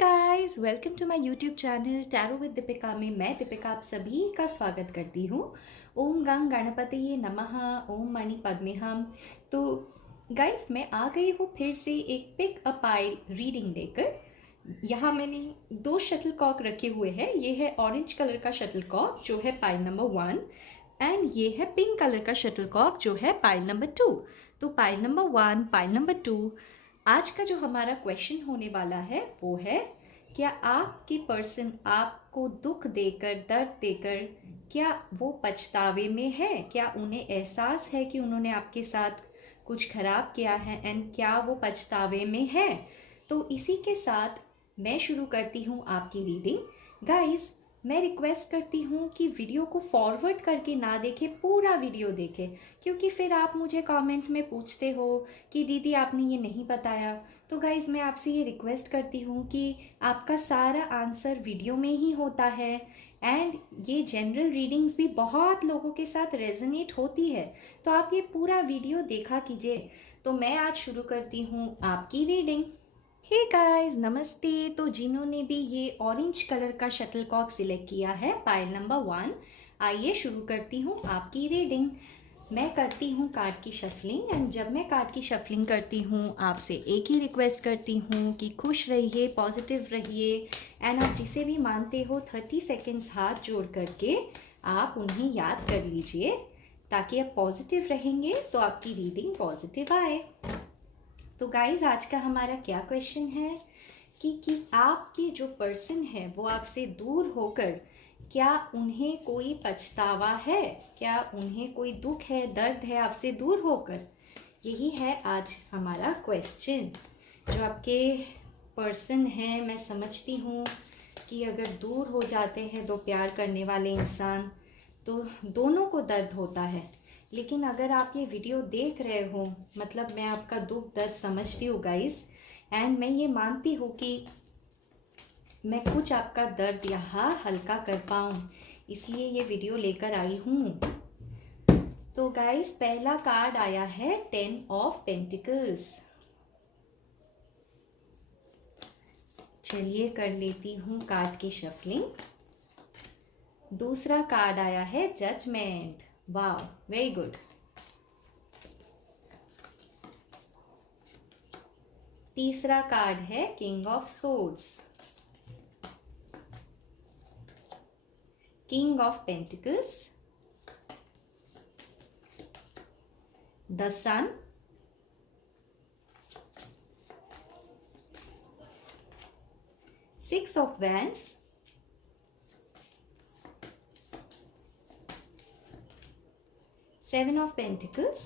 Guys, welcome to my YouTube channel tarot with Deepika में मैं दीपिका आप सभी का स्वागत करती हूँ। ओम गंग गणपतये नमः, ओम मणि पद्मेहम। तो गाइस, मैं आ गई हूँ फिर से एक पिक अ पाइल रीडिंग लेकर। यहाँ मैंने दो शटल कॉक रखे हुए हैं। ये है ऑरेंज कलर का शटल कॉक जो है पाइल नंबर 1 एंड ये है पिंक कलर का शटल कॉक जो है पाइल नंबर 2। तो पाइल नंबर 1, पाइल नंबर 2। आज का जो हमारा क्वेश्चन होने वाला है वो है, क्या आपकी पर्सन आपको दुख देकर, दर्द देकर, क्या वो पछतावे में है? क्या उन्हें एहसास है कि उन्होंने आपके साथ कुछ खराब किया है एंड क्या वो पछतावे में है? तो इसी के साथ मैं शुरू करती हूँ आपकी रीडिंग। गाइस, मैं रिक्वेस्ट करती हूँ कि वीडियो को फॉरवर्ड करके ना देखें, पूरा वीडियो देखें, क्योंकि फिर आप मुझे कमेंट में पूछते हो कि दीदी आपने ये नहीं बताया। तो गाइज़, मैं आपसे ये रिक्वेस्ट करती हूँ कि आपका सारा आंसर वीडियो में ही होता है एंड ये जनरल रीडिंग्स भी बहुत लोगों के साथ रेजोनेट होती है, तो आप ये पूरा वीडियो देखा कीजिए। तो मैं आज शुरू करती हूँ आपकी रीडिंग। हे गाइस, नमस्ते। तो जिन्होंने भी ये ऑरेंज कलर का शटलकॉक सिलेक्ट किया है पाइल नंबर 1, आइए शुरू करती हूँ आपकी रीडिंग। मैं करती हूँ कार्ड की शफलिंग एंड जब मैं कार्ड की शफलिंग करती हूँ आपसे एक ही रिक्वेस्ट करती हूँ कि खुश रहिए, पॉजिटिव रहिए एंड आप जिसे भी मानते हो 30 सेकेंड्स हाथ जोड़ करके आप उन्हें याद कर लीजिए, ताकि आप पॉजिटिव रहेंगे तो आपकी रीडिंग पॉजिटिव आए। तो गाइज, आज का हमारा क्या क्वेश्चन है कि आपकी जो पर्सन है वो आपसे दूर होकर क्या उन्हें कोई पछतावा है? क्या उन्हें कोई दुख है, दर्द है आपसे दूर होकर? यही है आज हमारा क्वेश्चन। जो आपके पर्सन है, मैं समझती हूँ कि अगर दूर हो जाते हैं दो प्यार करने वाले इंसान तो दोनों को दर्द होता है। लेकिन अगर आप ये वीडियो देख रहे हो, मतलब मैं आपका दुख दर्द समझती हूँ गाइस, एंड मैं ये मानती हूँ कि मैं कुछ आपका दर्द यहाँ हल्का कर पाऊँ, इसलिए ये वीडियो लेकर आई हूँ। तो गाइस, पहला कार्ड आया है 10 ऑफ पेंटिकल्स। चलिए कर लेती हूँ कार्ड की शफलिंग। दूसरा कार्ड आया है जजमेंट। वाह, वेरी गुड। तीसरा कार्ड है king of swords, king of pentacles, the sun, six of wands, seven of pentacles,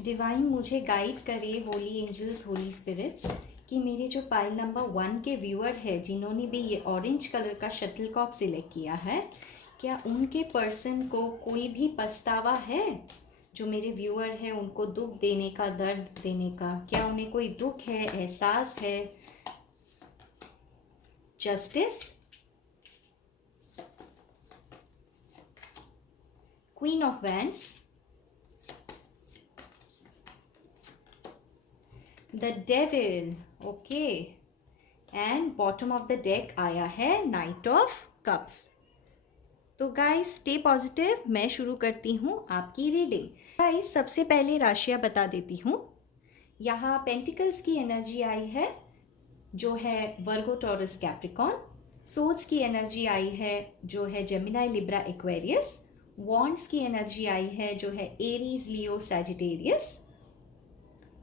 divine मुझे गाइड करे, होली एंजल्स, होली स्पिरिट्स, कि मेरे जो पाइल नंबर 1 के व्यूअर है जिन्होंने भी ये ऑरेंज कलर का शटलकॉक सिलेक्ट किया है, क्या उनके पर्सन को कोई भी पछतावा है? जो मेरे व्यूअर है उनको दुख देने का, दर्द देने का, क्या उन्हें कोई दुख है, एहसास है? Justice, queen of wands, the devil, okay, and bottom of the deck आया है नाइट ऑफ कप्स। तो गाइस, स्टे पॉजिटिव। मैं शुरू करती हूँ आपकी रीडिंग। गाइस, सबसे पहले राशियाँ बता देती हूँ। यहाँ पेंटिकल्स की एनर्जी आई है जो है वर्गो, टॉरस, कैप्रिकॉन। सोर्ड्स की एनर्जी आई है जो है जेमिनाई, लिब्रा, एक्वेरियस। वॉन्ड्स की एनर्जी आई है जो है एरीज, लियो, सैजिटेरियस।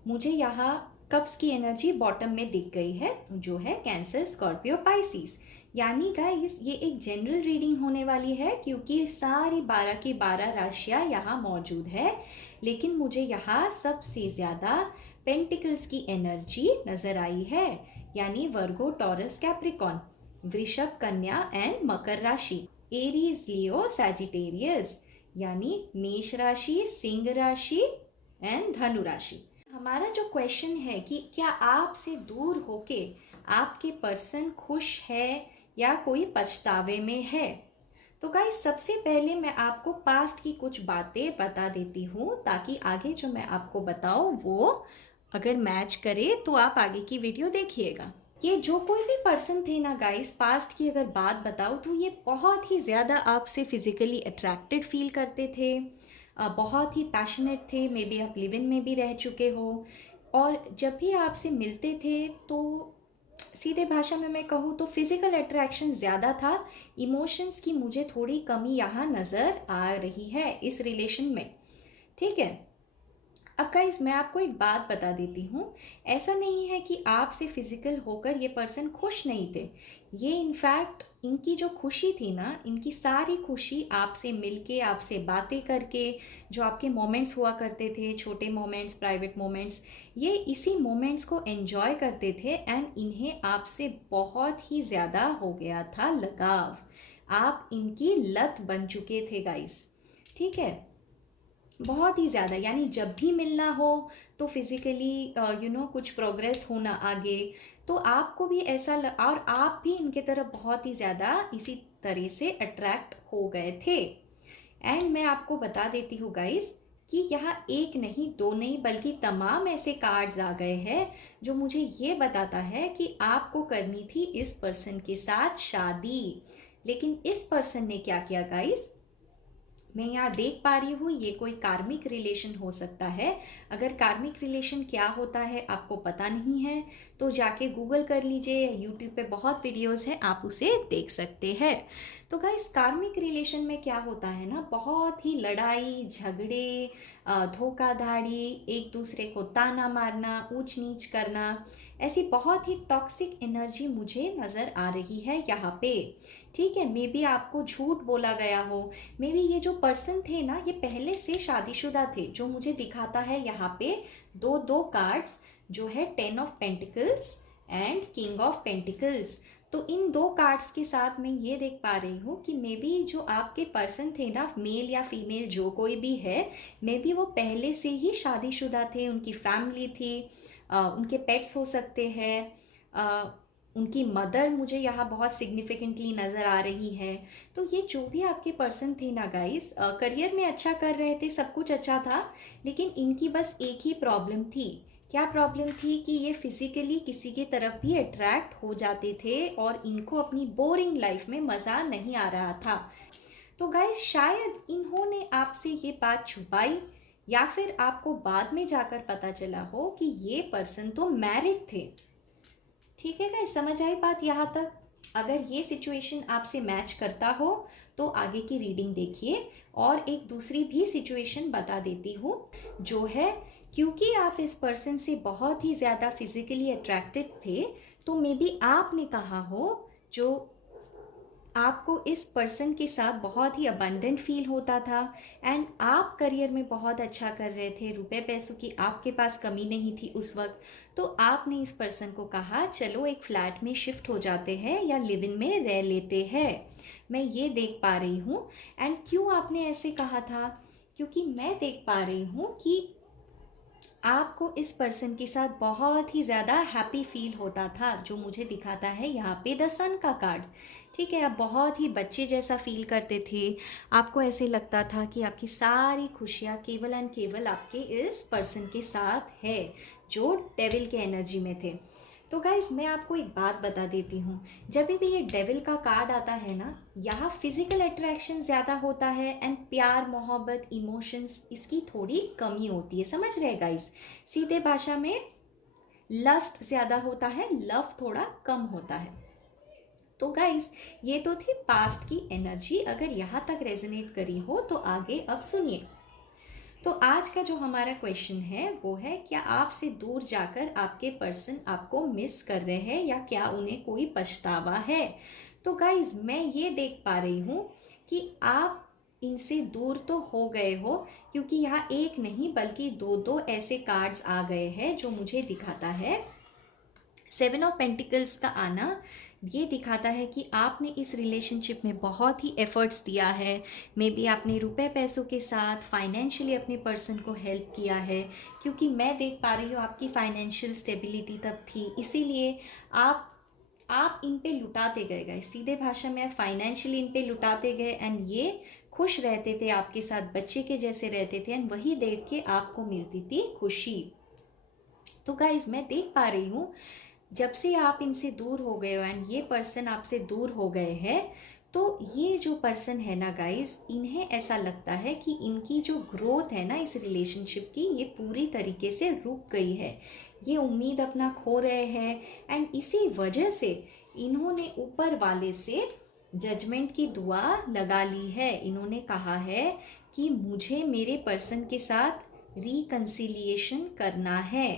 मुझे यहाँ कप्स की एनर्जी बॉटम में दिख गई है जो है कैंसर, स्कॉर्पियो, पाइसिस। यानी गाइस, ये एक जनरल रीडिंग होने वाली है क्योंकि सारी 12 की 12 राशियाँ यहाँ मौजूद है, लेकिन मुझे यहाँ सबसे ज़्यादा पेंटिकल्स की एनर्जी नज़र आई है, यानी वर्गो, टॉरस, कैप्रिकॉन, वृषभ, कन्या एंड मकर राशि, एरीज, लियो, सैजिटेरियस, यानी मेष राशि, सिंह राशि एंड धनु राशि। हमारा जो क्वेश्चन है कि क्या आपसे दूर होके आपके पर्सन खुश है या कोई पछतावे में है? तो गाइस, सबसे पहले मैं आपको पास्ट की कुछ बातें बता देती हूँ ताकि आगे जो मैं आपको बताऊँ वो अगर मैच करे तो आप आगे की वीडियो देखिएगा। ये जो कोई भी पर्सन थे ना गाइस, पास्ट की अगर बात बताऊँ तो ये बहुत ही ज़्यादा आपसे फिजिकली अट्रैक्टेड फील करते थे, बहुत ही पैशनेट थे। मे बी आप लिव इन में भी रह चुके हो, और जब भी आपसे मिलते थे तो सीधे भाषा में मैं कहूँ तो फिजिकल अट्रैक्शन ज़्यादा था। इमोशंस की मुझे थोड़ी कमी यहाँ नज़र आ रही है इस रिलेशन में, ठीक है। अब गाइस मैं आपको एक बात बता देती हूँ, ऐसा नहीं है कि आपसे फिजिकल होकर ये पर्सन खुश नहीं थे। ये इनफैक्ट इनकी जो खुशी थी ना, इनकी सारी खुशी आपसे मिलके, आपसे बातें करके, जो आपके मोमेंट्स हुआ करते थे, छोटे मोमेंट्स, प्राइवेट मोमेंट्स, ये इसी मोमेंट्स को एंजॉय करते थे। एंड इन्हें आपसे बहुत ही ज़्यादा हो गया था लगाव। आप इनकी लत बन चुके थे गाइस, ठीक है, बहुत ही ज़्यादा। यानी जब भी मिलना हो तो फिज़िकली कुछ प्रोग्रेस होना आगे, तो आपको भी ऐसा और आप भी इनके तरफ बहुत ही ज़्यादा इसी तरह से अट्रैक्ट हो गए थे। एंड मैं आपको बता देती हूँ गाइस कि यहाँ एक नहीं, दो नहीं, बल्कि तमाम ऐसे कार्ड्स आ गए हैं जो मुझे ये बताता है कि आपको करनी थी इस पर्सन के साथ शादी। लेकिन इस पर्सन ने क्या किया गाइस, मैं यहाँ देख पा रही हूँ ये कोई कार्मिक रिलेशन हो सकता है। अगर कार्मिक रिलेशन क्या होता है आपको पता नहीं है तो जाके गूगल कर लीजिए, यूट्यूब पे बहुत वीडियोस हैं, आप उसे देख सकते हैं। तो गाइस कार्मिक रिलेशन में क्या होता है ना, बहुत ही लड़ाई झगड़े, धोखाधड़ी, एक दूसरे को ताना मारना, ऊंच नीच करना, ऐसी बहुत ही टॉक्सिक एनर्जी मुझे नज़र आ रही है यहाँ पे, ठीक है। मे बी आपको झूठ बोला गया हो, मे बी ये जो पर्सन थे ना ये पहले से शादीशुदा थे, जो मुझे दिखाता है यहाँ पे दो दो कार्ड्स, जो है 10 of pentacles and king of pentacles. तो इन दो कार्ड्स के साथ मैं ये देख पा रही हूँ कि मे बी जो आपके पर्सन थे ना, मेल या फीमेल जो कोई भी है, मे बी वो पहले से ही शादीशुदा थे, उनकी फैमिली थी, उनके पेट्स हो सकते हैं, उनकी मदर मुझे यहाँ बहुत सिग्निफिकेंटली नज़र आ रही है। तो ये जो भी आपके पर्सन थे ना गाइस, करियर में अच्छा कर रहे थे, सब कुछ अच्छा था, लेकिन इनकी बस एक ही प्रॉब्लम थी। क्या प्रॉब्लम थी कि ये फिजिकली किसी की तरफ भी अट्रैक्ट हो जाते थे और इनको अपनी बोरिंग लाइफ में मज़ा नहीं आ रहा था। तो गाइस शायद इन्होंने आपसे ये बात छुपाई, या फिर आपको बाद में जाकर पता चला हो कि ये पर्सन तो मैरिड थे, ठीक है गाइस, समझ आई बात यहाँ तक। अगर ये सिचुएशन आपसे मैच करता हो तो आगे की रीडिंग देखिए। और एक दूसरी भी सिचुएशन बता देती हूँ, जो है क्योंकि आप इस पर्सन से बहुत ही ज़्यादा फिजिकली अट्रैक्टेड थे, तो मे बी आपने कहा हो जो आपको इस पर्सन के साथ बहुत ही अबंडेंट फील होता था, एंड आप करियर में बहुत अच्छा कर रहे थे, रुपए पैसों की आपके पास कमी नहीं थी उस वक्त। तो आपने इस पर्सन को कहा चलो एक फ्लैट में शिफ्ट हो जाते हैं या लिव इन में रह लेते हैं, मैं ये देख पा रही हूँ। एंड क्यों आपने ऐसे कहा था, क्योंकि मैं देख पा रही हूँ कि आपको इस पर्सन के साथ बहुत ही ज़्यादा हैप्पी फील होता था, जो मुझे दिखाता है यहाँ पे द सन का कार्ड, ठीक है। आप बहुत ही बच्चे जैसा फील करते थे, आपको ऐसे लगता था कि आपकी सारी खुशियाँ केवल एंड केवल आपके इस पर्सन के साथ है, जो डेविल के एनर्जी में थे। तो गाइज मैं आपको एक बात बता देती हूँ, जब भी ये डेविल का कार्ड आता है ना, यहाँ फिजिकल अट्रैक्शन ज़्यादा होता है एंड प्यार मोहब्बत इमोशंस इसकी थोड़ी कमी होती है, समझ रहे गाइज। सीधे भाषा में लस्ट ज़्यादा होता है, लव थोड़ा कम होता है। तो गाइज ये तो थी पास्ट की एनर्जी, अगर यहाँ तक रेजोनेट करी हो तो आगे अब सुनिए। तो आज का जो हमारा क्वेश्चन है वो है, क्या आपसे दूर जाकर आपके पर्सन आपको मिस कर रहे हैं या क्या उन्हें कोई पछतावा है। तो गाइज मैं ये देख पा रही हूँ कि आप इनसे दूर तो हो गए हो, क्योंकि यहाँ एक नहीं बल्कि दो दो ऐसे कार्ड्स आ गए हैं जो मुझे दिखाता है 7 ऑफ पेंटिकल्स का आना। ये दिखाता है कि आपने इस रिलेशनशिप में बहुत ही एफर्ट्स दिया है, मे बी आपने रुपए पैसों के साथ फाइनेंशियली अपने पर्सन को हेल्प किया है, क्योंकि मैं देख पा रही हूँ आपकी फाइनेंशियल स्टेबिलिटी तब थी, इसीलिए आप इन पे लुटाते गए सीधे भाषा में फाइनेंशियली इन पे लुटाते गए, एंड ये खुश रहते थे आपके साथ, बच्चे के जैसे रहते थे, एंड वही देख के आपको मिलती थी खुशी। तो गाइज मैं देख पा रही हूँ जब से आप इनसे दूर हो गए हो एंड ये पर्सन आपसे दूर हो गए हैं, तो ये जो पर्सन है ना गाइज, इन्हें ऐसा लगता है कि इनकी जो ग्रोथ है ना इस रिलेशनशिप की, ये पूरी तरीके से रुक गई है। ये उम्मीद अपना खो रहे हैं एंड इसी वजह से इन्होंने ऊपर वाले से जजमेंट की दुआ लगा ली है। इन्होंने कहा है कि मुझे मेरे पर्सन के साथ रिकन्सिलिएशन करना है।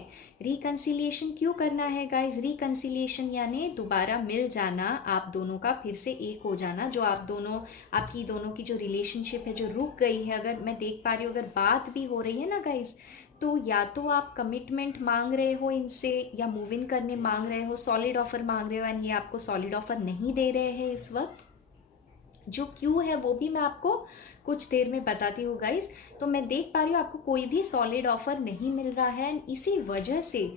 रिकन्सिलिएशन क्यों करना है गाइज? रिकन्सिलिएशन यानी दोबारा मिल जाना, आप दोनों का फिर से एक हो जाना। जो आप दोनों, आपकी दोनों की जो रिलेशनशिप है जो रुक गई है, अगर मैं देख पा रही हूँ, अगर बात भी हो रही है ना गाइज, तो या तो आप कमिटमेंट मांग रहे हो इनसे या मूव इन करने मांग रहे हो, सॉलिड ऑफर मांग रहे हो एंड ये आपको सॉलिड ऑफर नहीं दे रहे हैं इस वक्त। जो क्यों है वो भी मैं आपको कुछ देर में बताती हूँ गाइस। तो मैं देख पा रही हूँ आपको कोई भी सॉलिड ऑफर नहीं मिल रहा है एंड इसी वजह से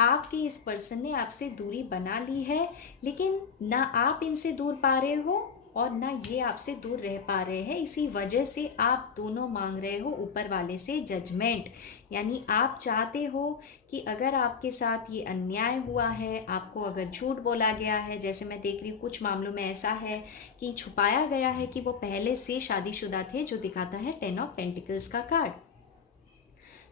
आपके इस पर्सन ने आपसे दूरी बना ली है। लेकिन ना आप इनसे दूर पा रहे हो और ना ये आपसे दूर रह पा रहे हैं। इसी वजह से आप दोनों मांग रहे हो ऊपर वाले से जजमेंट। यानी आप चाहते हो कि अगर आपके साथ ये अन्याय हुआ है, आपको अगर झूठ बोला गया है, जैसे मैं देख रही हूँ कुछ मामलों में ऐसा है कि छुपाया गया है कि वो पहले से शादीशुदा थे, जो दिखाता है 10 ऑफ पेंटिकल्स का कार्ड।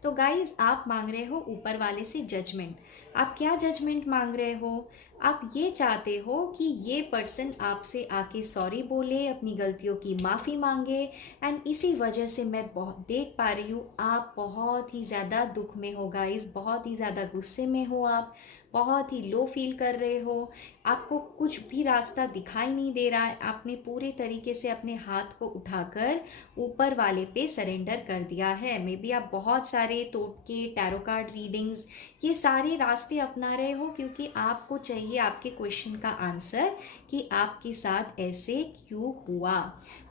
तो गाइज आप मांग रहे हो ऊपर वाले से जजमेंट। आप क्या जजमेंट मांग रहे हो? आप ये चाहते हो कि ये पर्सन आपसे आके सॉरी बोले, अपनी गलतियों की माफ़ी मांगे एंड इसी वजह से मैं बहुत देख पा रही हूँ आप बहुत ही ज़्यादा दुख में हो गाइज, बहुत ही ज़्यादा गुस्से में हो, आप बहुत ही लो फील कर रहे हो, आपको कुछ भी रास्ता दिखाई नहीं दे रहा है। आपने पूरे तरीके से अपने हाथ को उठाकर ऊपर वाले पे सरेंडर कर दिया है। मे बी आप बहुत सारे टोटके, टैरो कार्ड रीडिंग्स, ये सारे रास्ते अपना रहे हो क्योंकि आपको चाहिए आपके क्वेश्चन का आंसर कि आपके साथ ऐसे क्यों हुआ।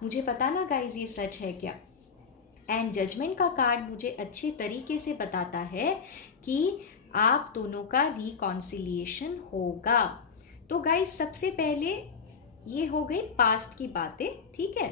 मुझे पता ना गाइज ये सच है क्या। एंड जजमेंट का कार्ड मुझे अच्छे तरीके से बताता है कि आप दोनों का रिकॉन्सिलिएशन होगा। तो गाइस सबसे पहले ये हो गई पास्ट की बातें, ठीक है।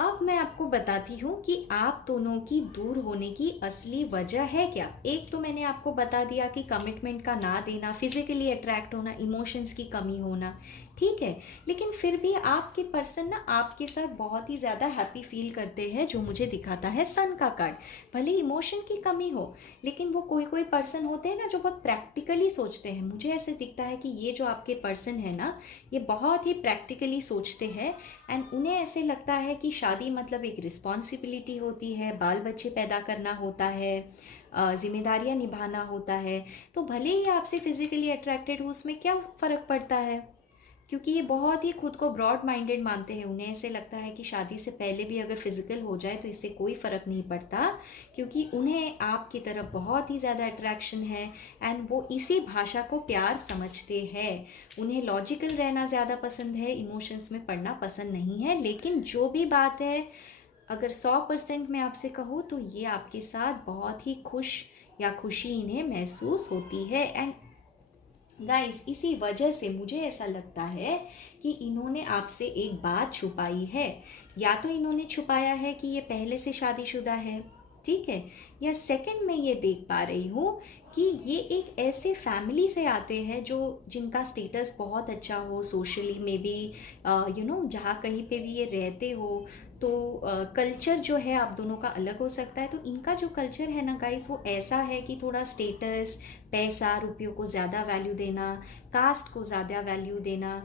अब मैं आपको बताती हूँ कि आप दोनों की दूर होने की असली वजह है क्या। एक तो मैंने आपको बता दिया कि कमिटमेंट का ना देना, फिजिकली अट्रैक्ट होना, इमोशंस की कमी होना, ठीक है। लेकिन फिर भी आपके पर्सन ना आपके साथ बहुत ही ज़्यादा हैप्पी फील करते हैं, जो मुझे दिखाता है सन का कार्ड। भले इमोशन की कमी हो, लेकिन वो कोई कोई पर्सन होते हैं ना जो बहुत प्रैक्टिकली सोचते हैं। मुझे ऐसे दिखता है कि ये जो आपके पर्सन है ना, ये बहुत ही प्रैक्टिकली सोचते हैं एंड उन्हें ऐसे लगता है कि शादी मतलब एक रिस्पॉन्सिबिलिटी होती है, बाल बच्चे पैदा करना होता है, जिम्मेदारियां निभाना होता है। तो भले ही आपसे फिजिकली अट्रैक्टेड हो, उसमें क्या फ़र्क पड़ता है, क्योंकि ये बहुत ही खुद को ब्रॉड माइंडेड मानते हैं। उन्हें ऐसे लगता है कि शादी से पहले भी अगर फिजिकल हो जाए तो इससे कोई फ़र्क नहीं पड़ता, क्योंकि उन्हें आपकी तरफ बहुत ही ज़्यादा अट्रैक्शन है एंड वो इसी भाषा को प्यार समझते हैं। उन्हें लॉजिकल रहना ज़्यादा पसंद है, इमोशंस में पढ़ना पसंद नहीं है। लेकिन जो भी बात है, अगर 100% मैं आपसे कहूँ तो ये आपके साथ बहुत ही खुश या खुशी इन्हें महसूस होती है। एंड गाइस इसी वजह से मुझे ऐसा लगता है कि इन्होंने आपसे एक बात छुपाई है। या तो इन्होंने छुपाया है कि ये पहले से शादीशुदा है, ठीक है, या सेकंड में ये देख पा रही हूँ कि ये एक ऐसे फैमिली से आते हैं जो जिनका स्टेटस बहुत अच्छा हो, सोशली में भी जहाँ कहीं पे भी ये रहते हो, तो कल्चर जो है आप दोनों का अलग हो सकता है। तो इनका जो कल्चर है ना गाइस, वो ऐसा है कि थोड़ा स्टेटस, पैसा, रुपयों को ज़्यादा वैल्यू देना, कास्ट को ज़्यादा वैल्यू देना।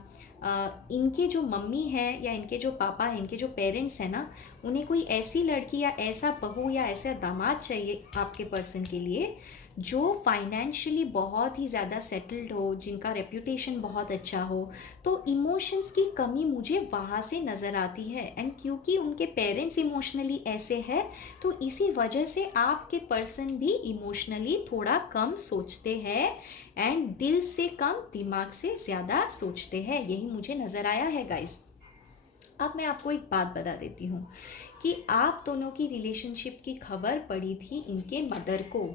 इनके जो मम्मी है या इनके जो पापा हैं, इनके जो पेरेंट्स हैं ना, उन्हें कोई ऐसी लड़की या ऐसा बहू या ऐसा दामाद चाहिए आपके पर्सन के लिए जो फाइनेंशियली बहुत ही ज़्यादा सेटल्ड हो, जिनका रेप्यूटेशन बहुत अच्छा हो। तो इमोशंस की कमी मुझे वहाँ से नज़र आती है एंड क्योंकि उनके पेरेंट्स इमोशनली ऐसे हैं, तो इसी वजह से आपके पर्सन भी इमोशनली थोड़ा कम सोचते हैं एंड दिल से कम दिमाग से ज़्यादा सोचते हैं। यही मुझे नज़र आया है गाइस। अब मैं आपको एक बात बता देती हूँ कि आप दोनों की रिलेशनशिप की खबर पड़ी थी इनके मदर को,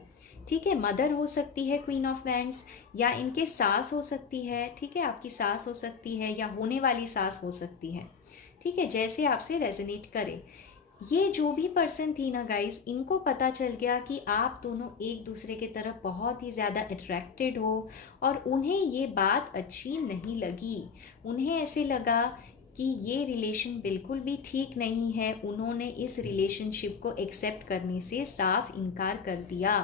ठीक है। मदर हो सकती है क्वीन ऑफ वैंड्स, या इनके सास हो सकती है, ठीक है, आपकी सास हो सकती है या होने वाली सास हो सकती है, ठीक है, जैसे आपसे रेजोनेट करे। ये जो भी पर्सन थी ना गाइस, इनको पता चल गया कि आप दोनों एक दूसरे के तरफ बहुत ही ज़्यादा अट्रैक्टेड हो, और उन्हें ये बात अच्छी नहीं लगी। उन्हें ऐसे लगा कि ये रिलेशन बिल्कुल भी ठीक नहीं है। उन्होंने इस रिलेशनशिप को एक्सेप्ट करने से साफ इनकार कर दिया।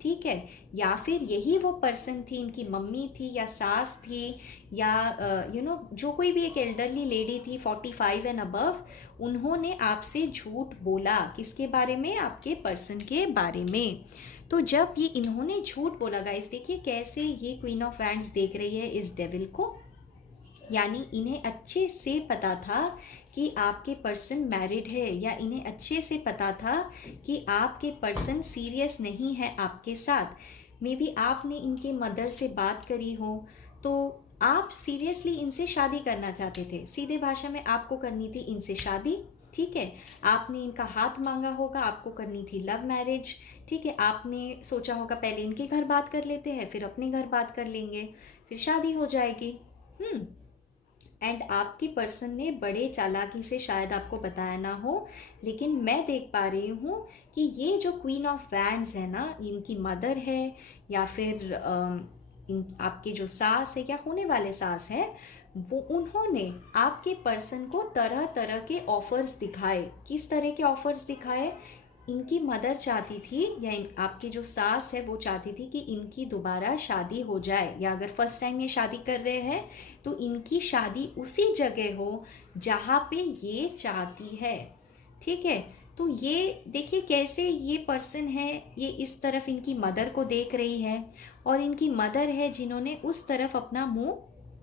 ठीक है, या फिर यही वो पर्सन थी, इनकी मम्मी थी या सास थी, या जो कोई भी एक एल्डरली लेडी थी 45 एंड अबव, उन्होंने आपसे झूठ बोला। किसके बारे में? आपके पर्सन के बारे में। तो जब ये इन्होंने झूठ बोला गाइस, देखिए कैसे ये क्वीन ऑफ वैंड्स देख रही है इस डेविल को। यानी इन्हें अच्छे से पता था कि आपके पर्सन मैरिड है, या इन्हें अच्छे से पता था कि आपके पर्सन सीरियस नहीं है आपके साथ। मे बी आपने इनके मदर से बात करी हो, तो आप सीरियसली इनसे शादी करना चाहते थे। सीधे भाषा में आपको करनी थी इनसे शादी। ठीक है, आपने इनका हाथ मांगा होगा, आपको करनी थी लव मैरिज। ठीक है, आपने सोचा होगा पहले इनके घर बात कर लेते हैं, फिर अपने घर बात कर लेंगे, फिर शादी हो जाएगी। एंड आपकी पर्सन ने बड़े चालाकी से, शायद आपको बताया ना हो, लेकिन मैं देख पा रही हूँ कि ये जो क्वीन ऑफ वैंड्स है ना, इनकी मदर है, या फिर इन आपके जो सास है या होने वाले सास है, वो उन्होंने आपके पर्सन को तरह तरह के ऑफर्स दिखाए। किस तरह के ऑफर्स दिखाए? इनकी मदर चाहती थी, या आपकी जो सास है वो चाहती थी कि इनकी दोबारा शादी हो जाए, या अगर फर्स्ट टाइम ये शादी कर रहे हैं तो इनकी शादी उसी जगह हो जहाँ पे ये चाहती है। ठीक है, तो ये देखिए कैसे ये पर्सन है, ये इस तरफ इनकी मदर को देख रही है, और इनकी मदर है जिन्होंने उस तरफ अपना मुंह,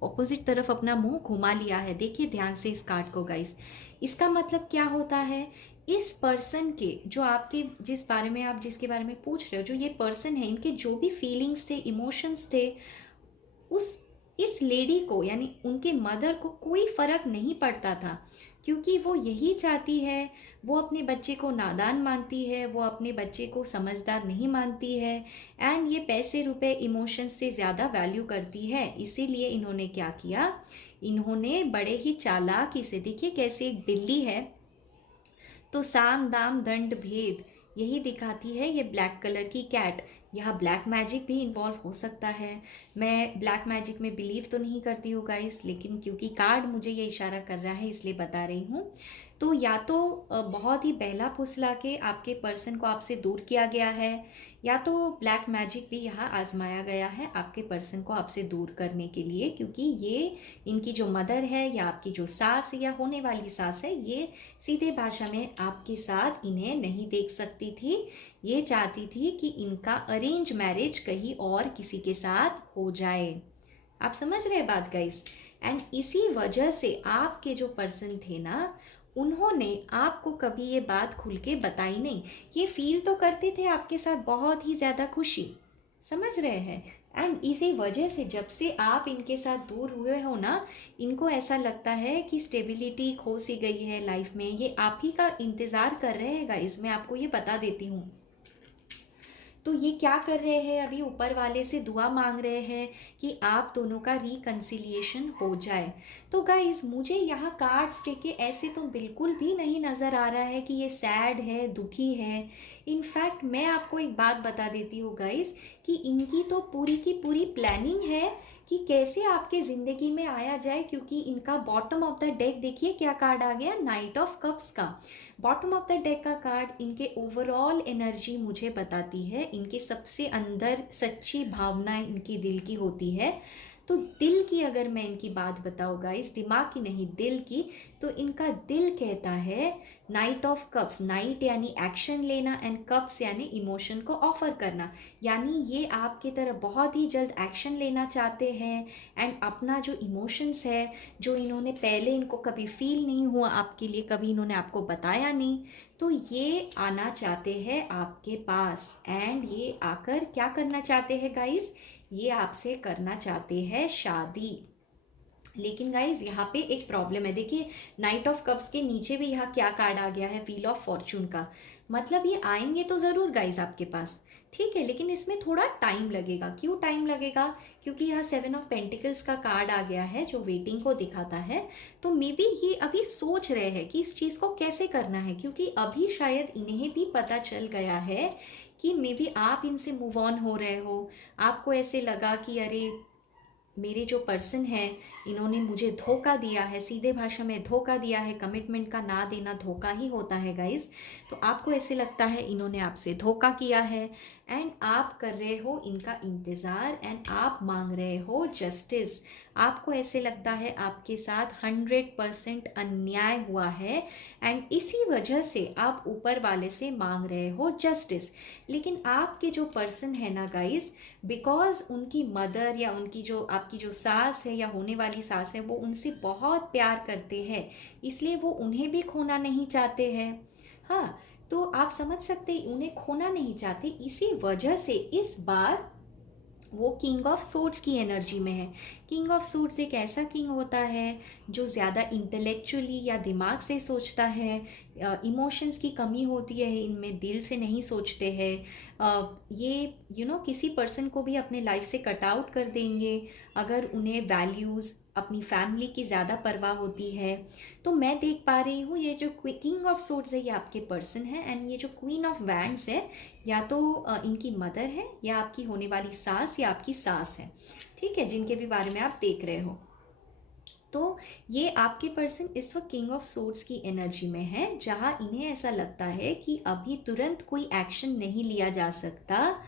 ऑपोजिट तरफ अपना मुंह घुमा लिया है। देखिए ध्यान से इस कार्ड को गाइस। इसका मतलब क्या होता है? इस पर्सन के जो आपके जिसके बारे में पूछ रहे हो, जो ये पर्सन है, इनके जो भी फीलिंग्स थे, इमोशंस थे, उस इस लेडी को यानी उनके मदर को कोई फर्क नहीं पड़ता था, क्योंकि वो यही चाहती है। वो अपने बच्चे को नादान मानती है, वो अपने बच्चे को समझदार नहीं मानती है, एंड ये पैसे रुपए इमोशंस से ज़्यादा वैल्यू करती है। इसीलिए इन्होंने क्या किया, इन्होंने बड़े ही चालाकी से, देखिए कैसे एक बिल्ली है तो साम दाम दंड भेद, यही दिखाती है ये ब्लैक कलर की कैट। यहाँ ब्लैक मैजिक भी इन्वॉल्व हो सकता है। मैं ब्लैक मैजिक में बिलीव तो नहीं करती हूँ गाइस, लेकिन क्योंकि कार्ड मुझे ये इशारा कर रहा है इसलिए बता रही हूँ। तो या तो बहुत ही बहला फुसला के आपके पर्सन को आपसे दूर किया गया है, या तो ब्लैक मैजिक भी यहाँ आजमाया गया है आपके पर्सन को आपसे दूर करने के लिए, क्योंकि ये इनकी जो मदर है या आपकी जो सास है या होने वाली सास है, ये सीधे भाषा में आपके साथ इन्हें नहीं देख सकती थी। ये चाहती थी कि इनका अरेंज मैरिज कहीं और किसी के साथ हो जाए। आप समझ रहे बात गाइस? एंड इसी वजह से आपके जो पर्सन थे ना, उन्होंने आपको कभी ये बात खुल के बताई नहीं। ये फील तो करते थे आपके साथ बहुत ही ज़्यादा खुशी, समझ रहे हैं? एंड इसी वजह से जब से आप इनके साथ दूर हुए हो ना, इनको ऐसा लगता है कि स्टेबिलिटी खो सी गई है लाइफ में। ये आप ही का इंतज़ार कर रहे हैं गाइस, मैं आपको ये बता देती हूँ। तो ये क्या कर रहे हैं, अभी ऊपर वाले से दुआ मांग रहे हैं कि आप दोनों का रिकन्सिलिएशन हो जाए। तो गाइज मुझे यहाँ कार्ड्स देके ऐसे तो बिल्कुल भी नहीं नज़र आ रहा है कि ये सैड है, दुखी है। इनफैक्ट मैं आपको एक बात बता देती हूँ गाइज, कि इनकी तो पूरी की पूरी प्लानिंग है कि कैसे आपके ज़िंदगी में आया जाए, क्योंकि इनका बॉटम ऑफ द डेक देखिए क्या कार्ड आ गया, नाइट ऑफ कप्स का। बॉटम ऑफ द डेक का कार्ड इनके ओवरऑल एनर्जी मुझे बताती है, इनके सबसे अंदर सच्ची भावनाएं इनकी दिल की होती है। तो दिल की अगर मैं इनकी बात बताऊँ गाइस, दिमाग की नहीं दिल की, तो इनका दिल कहता है नाइट ऑफ कप्स, नाइट यानी एक्शन लेना एंड कप्स यानी इमोशन को ऑफर करना। यानी ये आपकी तरह बहुत ही जल्द एक्शन लेना चाहते हैं, एंड अपना जो इमोशंस है, जो इन्होंने पहले इनको कभी फील नहीं हुआ आपके लिए, कभी इन्होंने आपको बताया नहीं, तो ये आना चाहते हैं आपके पास। एंड ये आकर क्या करना चाहते हैं गाइस, ये आपसे करना चाहते हैं शादी। लेकिन गाइज यहाँ पे एक प्रॉब्लम है। देखिए नाइट ऑफ कप्स के नीचे भी यहाँ क्या कार्ड आ गया है, व्हील ऑफ फॉर्चून का। मतलब ये आएंगे तो ज़रूर गाइस आपके पास, ठीक है, लेकिन इसमें थोड़ा टाइम लगेगा। क्यों टाइम लगेगा? क्योंकि यहाँ 7 ऑफ पेंटिकल्स का कार्ड आ गया है जो वेटिंग को दिखाता है। तो मे बी ये अभी सोच रहे हैं कि इस चीज़ को कैसे करना है, क्योंकि अभी शायद इन्हें भी पता चल गया है कि मे बी आप इनसे मूव ऑन हो रहे हो। आपको ऐसे लगा कि अरे मेरे जो पर्सन है इन्होंने मुझे धोखा दिया है, सीधे भाषा में धोखा दिया है। कमिटमेंट का ना देना धोखा ही होता है गाइस। तो आपको ऐसे लगता है इन्होंने आपसे धोखा किया है, एंड आप कर रहे हो इनका इंतज़ार, एंड आप मांग रहे हो जस्टिस। आपको ऐसे लगता है आपके साथ 100% अन्याय हुआ है, एंड इसी वजह से आप ऊपर वाले से मांग रहे हो जस्टिस। लेकिन आपके जो पर्सन है ना गाइस, बिकॉज उनकी मदर या उनकी जो आपकी जो सास है या होने वाली सास है वो उनसे बहुत प्यार करते हैं, इसलिए वो उन्हें भी खोना नहीं चाहते हैं। हाँ, तो आप समझ सकते हैं उन्हें खोना नहीं चाहते, इसी वजह से इस बार वो किंग ऑफ सोर्ड्स की एनर्जी में है। किंग ऑफ सोर्ड्स एक ऐसा किंग होता है जो ज़्यादा इंटेलेक्चुअली या दिमाग से सोचता है। इमोशंस की कमी होती है इनमें, दिल से नहीं सोचते हैं। ये किसी पर्सन को भी अपने लाइफ से कट आउट कर देंगे अगर उन्हें वैल्यूज़ अपनी फैमिली की ज़्यादा परवाह होती है। तो मैं देख पा रही हूँ ये जो किंग ऑफ सोर्ड्स है ये आपके पर्सन है, एंड ये जो क्वीन ऑफ वैंड्स है या तो इनकी मदर है या आपकी होने वाली सास या आपकी सास है, ठीक है, जिनके भी बारे में आप देख रहे हो। तो ये आपके पर्सन इस वक्त किंग ऑफ सोर्ड्स की एनर्जी में है, जहाँ इन्हें ऐसा लगता है कि अभी तुरंत कोई एक्शन नहीं लिया जा सकता,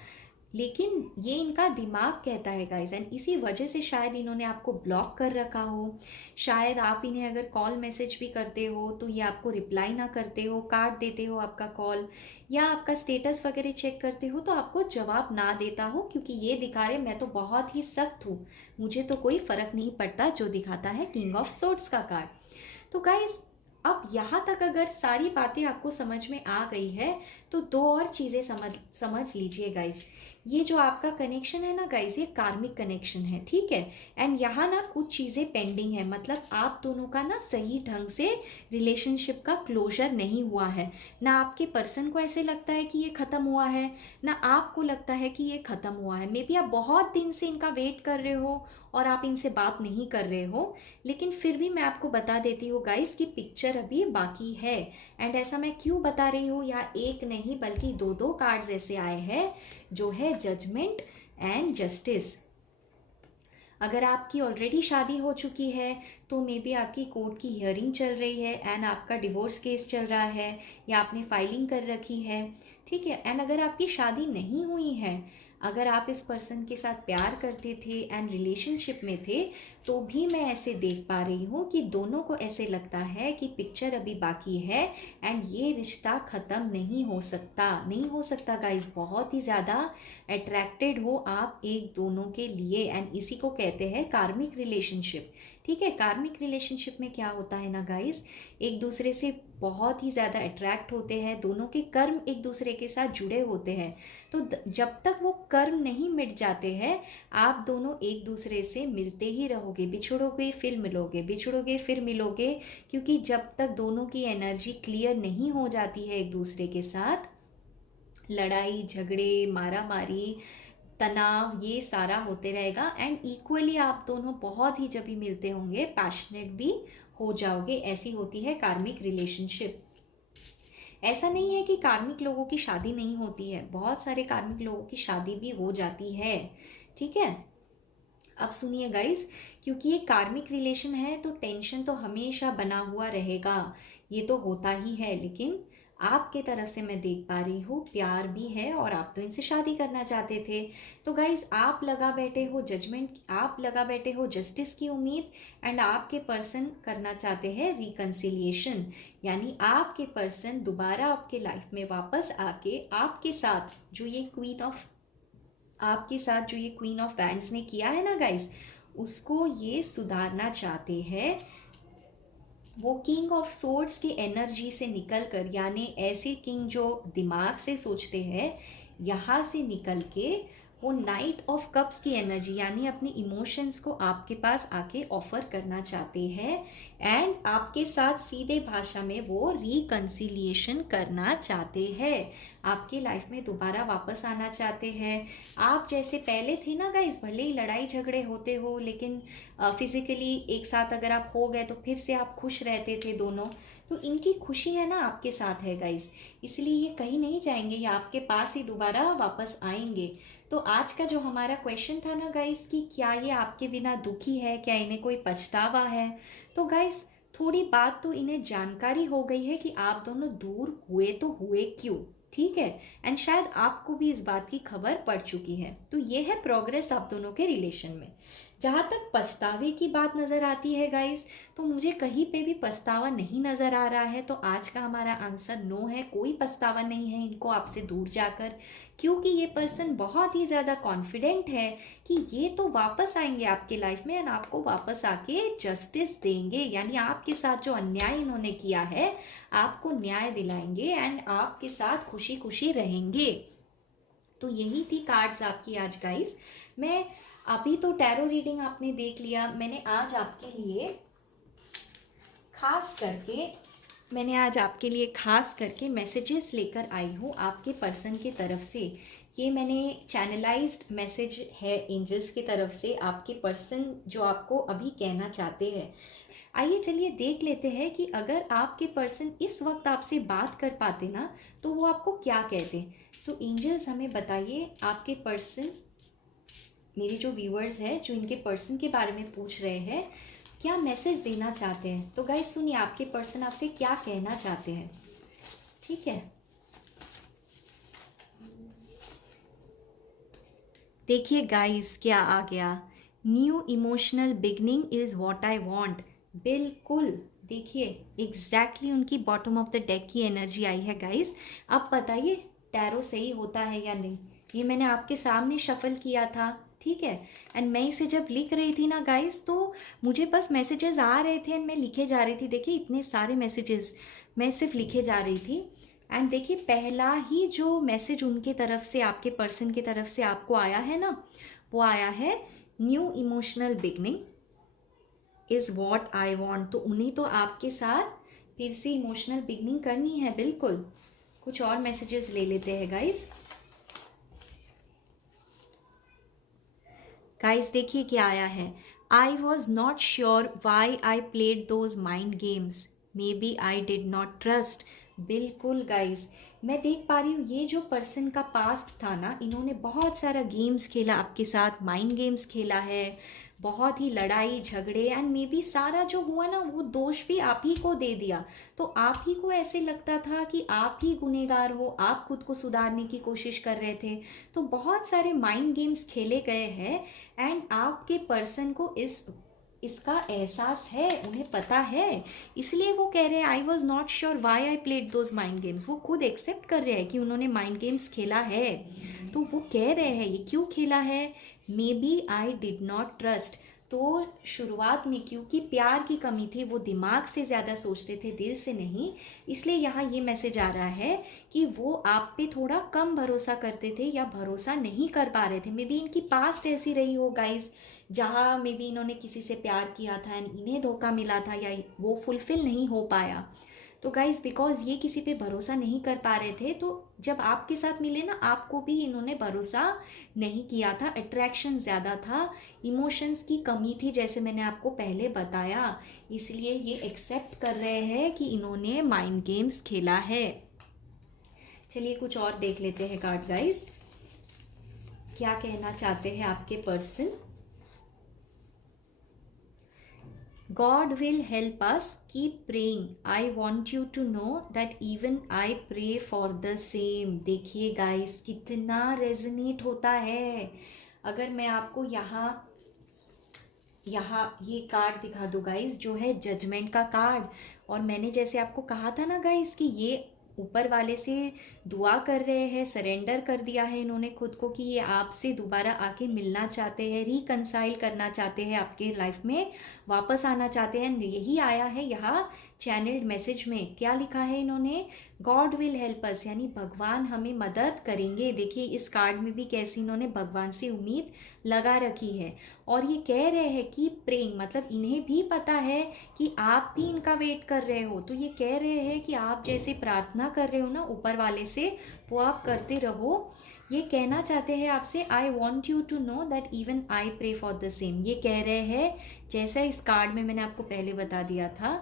लेकिन ये इनका दिमाग कहता है गाइस, एंड इसी वजह से शायद इन्होंने आपको ब्लॉक कर रखा हो। शायद आप इन्हें अगर कॉल मैसेज भी करते हो तो ये आपको रिप्लाई ना करते हो, काट देते हो आपका कॉल, या आपका स्टेटस वगैरह चेक करते हो तो आपको जवाब ना देता हो, क्योंकि ये दिखा रहे मैं तो बहुत ही सख्त हूँ, मुझे तो कोई फ़र्क नहीं पड़ता, जो दिखाता है किंग ऑफ सोर्ड्स का कार्ड। तो गाइस अब यहाँ तक अगर सारी बातें आपको समझ में आ गई है तो दो और चीज़ें समझ लीजिए गाइस। ये जो आपका कनेक्शन है ना गाइस, ये कार्मिक कनेक्शन है, ठीक है। एंड यहाँ ना कुछ चीज़ें पेंडिंग है, मतलब आप दोनों का ना सही ढंग से रिलेशनशिप का क्लोजर नहीं हुआ है। ना आपके पर्सन को ऐसे लगता है कि ये ख़त्म हुआ है, ना आपको लगता है कि ये ख़त्म हुआ है। मे बी आप बहुत दिन से इनका वेट कर रहे हो और आप इनसे बात नहीं कर रहे हो, लेकिन फिर भी मैं आपको बता देती हूँ गाइस कि पिक्चर अभी बाकी है। एंड ऐसा मैं क्यों बता रही हूँ, या एक नहीं बल्कि दो दो कार्ड्स ऐसे आए हैं जो है जजमेंट एंड जस्टिस। अगर आपकी ऑलरेडी शादी हो चुकी है तो मे बी आपकी कोर्ट की हियरिंग चल रही है, एंड आपका डिवोर्स केस चल रहा है या आपने फाइलिंग कर रखी है, ठीक है। एंड अगर आपकी शादी नहीं हुई है, अगर आप इस पर्सन के साथ प्यार करते थे एंड रिलेशनशिप में थे, तो भी मैं ऐसे देख पा रही हूँ कि दोनों को ऐसे लगता है कि पिक्चर अभी बाकी है एंड ये रिश्ता ख़त्म नहीं हो सकता, नहीं हो सकता गाइस। बहुत ही ज़्यादा अट्रैक्टेड हो आप एक दोनों के लिए, एंड इसी को कहते हैं कार्मिक रिलेशनशिप, ठीक है। कार्मिक रिलेशनशिप में क्या होता है ना गाइस, एक दूसरे से बहुत ही ज़्यादा अट्रैक्ट होते हैं, दोनों के कर्म एक दूसरे के साथ जुड़े होते हैं। तो जब तक वो कर्म नहीं मिट जाते हैं, आप दोनों एक दूसरे से मिलते ही रहोगे, बिछड़ोगे फिर मिलोगे, बिछड़ोगे फिर मिलोगे, क्योंकि जब तक दोनों की एनर्जी क्लियर नहीं हो जाती है एक दूसरे के साथ, लड़ाई झगड़े मारा मारी तनाव ये सारा होते रहेगा। एंड इक्वली आप दोनों बहुत ही जब भी मिलते होंगे पैशनेट भी हो जाओगे। ऐसी होती है कार्मिक रिलेशनशिप। ऐसा नहीं है कि कार्मिक लोगों की शादी नहीं होती है, बहुत सारे कार्मिक लोगों की शादी भी हो जाती है, ठीक है। अब सुनिए गाइस, क्योंकि ये कार्मिक रिलेशन है तो टेंशन तो हमेशा बना हुआ रहेगा, ये तो होता ही है। लेकिन आपके तरफ से मैं देख पा रही हूँ प्यार भी है, और आप तो इनसे शादी करना चाहते थे। तो गाइस आप लगा बैठे हो जजमेंट, आप लगा बैठे हो जस्टिस की उम्मीद, एंड आपके पर्सन करना चाहते हैं रिकन्सिलिएशन, यानी आपके पर्सन दोबारा आपके लाइफ में वापस आके आपके साथ जो ये क्वीन ऑफ वैंड्स ने किया है ना गाइस, उसको ये सुधारना चाहते हैं। वो किंग ऑफ सोर्ड्स की एनर्जी से निकल कर, यानी ऐसे किंग जो दिमाग से सोचते हैं, यहाँ से निकल के वो नाइट ऑफ कप्स की एनर्जी यानी अपने इमोशंस को आपके पास आके ऑफर करना चाहते हैं एंड आपके साथ सीधे भाषा में वो रिकंसिलिएशन करना चाहते हैं, आपके लाइफ में दोबारा वापस आना चाहते हैं। आप जैसे पहले थे ना गाइस, भले ही लड़ाई झगड़े होते हो लेकिन फिजिकली एक साथ अगर आप हो गए तो फिर से आप खुश रहते थे दोनों, तो इनकी खुशी है ना आपके साथ है गाइस, इसलिए ये कहीं नहीं जाएंगे, ये आपके पास ही दोबारा वापस आएंगे। तो आज का जो हमारा क्वेश्चन था ना गाइस कि क्या ये आपके बिना दुखी है, क्या इन्हें कोई पछतावा है, तो गाइस थोड़ी बात तो इन्हें जानकारी हो गई है कि आप दोनों दूर हुए तो हुए क्यों, ठीक है। एंड शायद आपको भी इस बात की खबर पड़ चुकी है। तो ये है प्रोग्रेस आप दोनों के रिलेशन में। जहाँ तक पछतावे की बात नज़र आती है गाइस, तो मुझे कहीं पे भी पछतावा नहीं नज़र आ रहा है, तो आज का हमारा आंसर नो है, कोई पछतावा नहीं है इनको आपसे दूर जाकर, क्योंकि ये पर्सन बहुत ही ज़्यादा कॉन्फिडेंट है कि ये तो वापस आएंगे आपके लाइफ में एंड आपको वापस आके जस्टिस देंगे, यानी आपके साथ जो अन्याय इन्होंने किया है आपको न्याय दिलाएंगे एंड आपके साथ खुशी खुशी रहेंगे। तो यही थी कार्ड्स आपकी आज गाइस। मैं अभी तो टैरो रीडिंग आपने देख लिया, मैंने आज आपके लिए खास करके मैसेजेस लेकर आई हूँ आपके पर्सन की तरफ से। ये मैंने चैनलाइज्ड मैसेज है एंजल्स की तरफ से, आपके पर्सन जो आपको अभी कहना चाहते हैं। आइए चलिए देख लेते हैं कि अगर आपके पर्सन इस वक्त आपसे बात कर पाते ना तो वो आपको क्या कहते। तो एंजल्स हमें बताइए, आपके पर्सन, मेरे जो व्यूअर्स हैं जो इनके पर्सन के बारे में पूछ रहे हैं, क्या मैसेज देना चाहते हैं। तो गाइस सुनिए आपके पर्सन आपसे क्या कहना चाहते हैं, ठीक है। देखिए गाइस क्या आ गया, new emotional beginning is what I want. बिल्कुल, देखिए एग्जैक्टली उनकी बॉटम ऑफ द डेक की एनर्जी आई है गाइस। अब बताइए टैरो सही होता है या नहीं, ये मैंने आपके सामने शफल किया था, ठीक है। एंड मैं इसे जब लिख रही थी ना गाइस तो मुझे बस मैसेजेस आ रहे थे एंड मैं लिखे जा रही थी। देखिए इतने सारे मैसेजेस मैं सिर्फ लिखे जा रही थी। एंड देखिए पहला ही जो मैसेज उनके तरफ से, आपके पर्सन की तरफ से आपको आया है ना, वो आया है new emotional beginning is what I want. तो उन्हें तो आपके साथ फिर से इमोशनल बिगनिंग करनी है, बिल्कुल। कुछ और मैसेजेस ले लेते हैं गाइस। गाइस देखिए क्या आया है, I was not sure why I played those mind games, maybe I did not trust. बिल्कुल गाइस, मैं देख पा रही हूँ ये जो पर्सन का पास्ट था ना, इन्होंने बहुत सारा गेम्स खेला आपके साथ, माइंड गेम्स खेला है, बहुत ही लड़ाई झगड़े एंड मे बी सारा जो हुआ ना वो दोष भी आप ही को दे दिया। तो आप ही को ऐसे लगता था कि आप ही गुनहगार हो, आप खुद को सुधारने की कोशिश कर रहे थे। तो बहुत सारे माइंड गेम्स खेले गए हैं एंड आपके पर्सन को इसका एहसास है, उन्हें पता है, इसलिए वो कह रहे हैं आई was not sure why I played those mind games. वो खुद एक्सेप्ट कर रहे हैं कि उन्होंने माइंड गेम्स खेला है। तो वो कह रहे हैं ये क्यों खेला है, maybe I did not trust. तो शुरुआत में क्योंकि प्यार की कमी थी, वो दिमाग से ज़्यादा सोचते थे, दिल से नहीं, इसलिए यहाँ ये मैसेज आ रहा है कि वो आप पे थोड़ा कम भरोसा करते थे या भरोसा नहीं कर पा रहे थे। मे बी इनकी पास्ट ऐसी रही हो गाइस, जहाँ मे बी इन्होंने किसी से प्यार किया था एंड इन्हें धोखा मिला था या वो फुलफिल नहीं हो पाया। तो गाइस बिकॉज ये किसी पे भरोसा नहीं कर पा रहे थे, तो जब आपके साथ मिले ना आपको भी इन्होंने भरोसा नहीं किया था, अट्रैक्शन ज़्यादा था, इमोशंस की कमी थी जैसे मैंने आपको पहले बताया, इसलिए ये एक्सेप्ट कर रहे हैं कि इन्होंने माइंड गेम्स खेला है। चलिए कुछ और देख लेते हैं कार्ड गाइस, क्या कहना चाहते हैं आपके person. God will help us, keep praying. I want you to know that even I pray for the same. देखिए गाइस कितना रेजोनेट होता है। अगर मैं आपको यहाँ ये कार्ड दिखा दूँ गाइस, जो है जजमेंट का कार्ड, और मैंने जैसे आपको कहा था ना गाइस कि ये ऊपर वाले से दुआ कर रहे हैं, सरेंडर कर दिया है इन्होंने खुद को कि ये आपसे दोबारा आके मिलना चाहते हैं, रिकंसाइल करना चाहते हैं, आपके लाइफ में वापस आना चाहते हैं। यही आया है यहाँ चैनल्ड मैसेज में क्या लिखा है इन्होंने, गॉड विल हेल्प अस, यानी भगवान हमें मदद करेंगे। देखिए इस कार्ड में भी कैसे इन्होंने भगवान से उम्मीद लगा रखी है। और ये कह रहे हैं कि प्रेइंग, मतलब इन्हें भी पता है कि आप भी इनका वेट कर रहे हो। तो ये कह रहे हैं कि आप जैसे प्रार्थना कर रहे हो ना ऊपर वाले से, वो आप करते रहो। ये कहना चाहते हैं आपसे, I want you to know that even I pray for the same. ये कह रहे हैं, जैसा इस कार्ड में मैंने आपको पहले बता दिया था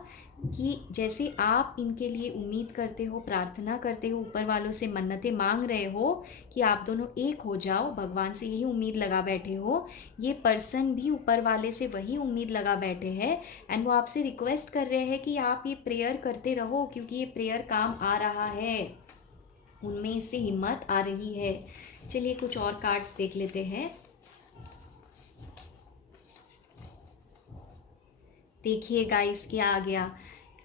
कि जैसे आप इनके लिए उम्मीद करते हो, प्रार्थना करते हो, ऊपर वालों से मन्नतें मांग रहे हो कि आप दोनों एक हो जाओ, भगवान से यही उम्मीद लगा बैठे हो, ये पर्सन भी ऊपर वाले से वही उम्मीद लगा बैठे हैं। एंड वो आपसे रिक्वेस्ट कर रहे हैं कि आप ये प्रेयर करते रहो, क्योंकि ये प्रेयर काम आ रहा है, उनमें इससे हिम्मत आ रही है। चलिए कुछ और कार्ड्स देख लेते हैं। देखिए गाइस क्या आ गया,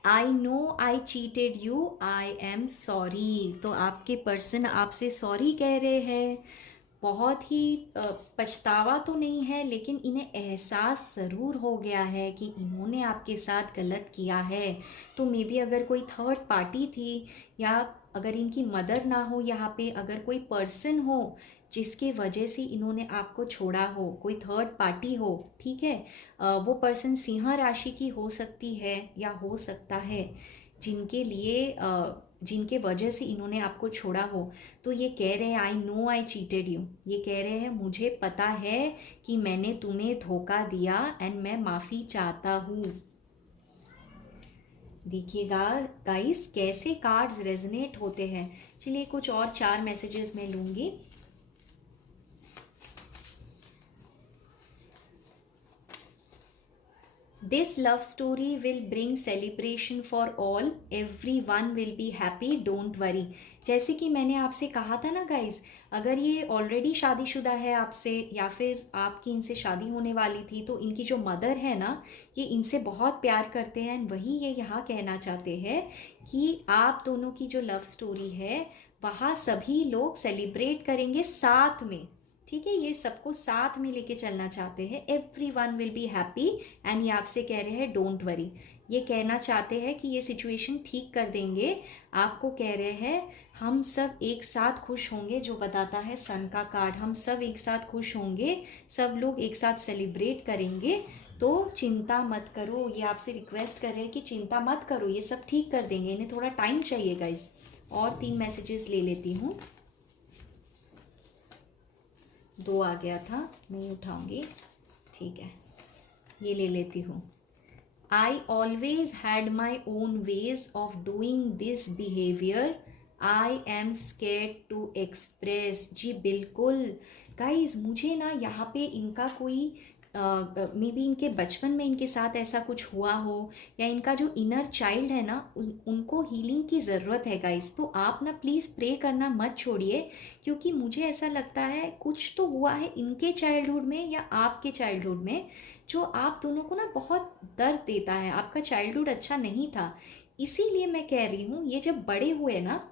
I know I cheated you, I am sorry. तो आपके पर्सन आपसे सॉरी कह रहे हैं। बहुत ही पछतावा तो नहीं है, लेकिन इन्हें एहसास ज़रूर हो गया है कि इन्होंने आपके साथ गलत किया है। तो मे बी अगर कोई थर्ड पार्टी थी, या अगर इनकी मदर ना हो यहाँ पे, अगर कोई पर्सन हो जिसके वजह से इन्होंने आपको छोड़ा हो, कोई थर्ड पार्टी हो, ठीक है, वो पर्सन सिंह राशि की हो सकती है या हो सकता है, जिनके लिए जिनके वजह से इन्होंने आपको छोड़ा हो। तो ये कह रहे हैं, I know I cheated you, ये कह रहे हैं मुझे पता है कि मैंने तुम्हें धोखा दिया एंड मैं माफ़ी चाहता हूँ। देखिएगा गाइस कैसे कार्ड्स रेजोनेट होते हैं। चलिए कुछ और 4 मैसेजेस मैं लूँगी। This love story will bring celebration for all. Everyone will be happy. Don't worry. जैसे कि मैंने आपसे कहा था ना गाइस, अगर ये ऑलरेडी शादीशुदा है आपसे, या फिर आपकी इनसे शादी होने वाली थी, तो इनकी जो मदर है ना, ये इनसे बहुत प्यार करते हैं। वही ये यहाँ कहना चाहते हैं कि आप दोनों की जो लव स्टोरी है, वहाँ सभी लोग सेलिब्रेट करेंगे साथ में, ठीक है। ये सबको साथ में लेके चलना चाहते हैं। Every one will be happy. And ये आपसे कह रहे हैं डोंट वरी, ये कहना चाहते हैं कि ये सिचुएशन ठीक कर देंगे। आपको कह रहे हैं हम सब एक साथ खुश होंगे, जो बताता है सन का कार्ड, हम सब एक साथ खुश होंगे, सब लोग एक साथ सेलिब्रेट करेंगे। तो चिंता मत करो, ये आपसे रिक्वेस्ट कर रहे हैं कि चिंता मत करो, ये सब ठीक कर देंगे। इन्हें थोड़ा टाइम चाहिए गाइस। और 3 मैसेजेस ले लेती हूँ। 2 आ गया था, नहीं उठाऊंगी, ठीक है, ये ले लेती हूँ। I always had my own ways of doing this behaviour, I am scared to express. जी बिल्कुल गाइज, मुझे ना यहाँ पे इनका कोई मे बी इनके बचपन में इनके साथ ऐसा कुछ हुआ हो, या इनका जो इनर चाइल्ड है ना, उनको हीलिंग की ज़रूरत है गाइस। तो आप ना प्लीज़ प्रे करना मत छोड़िए, क्योंकि मुझे ऐसा लगता है कुछ तो हुआ है इनके चाइल्डहुड में या आपके चाइल्डहुड में, जो आप दोनों को ना बहुत दर्द देता है। आपका चाइल्डहुड अच्छा नहीं था, इसीलिए मैं कह रही हूँ ये जब बड़े हुए ना,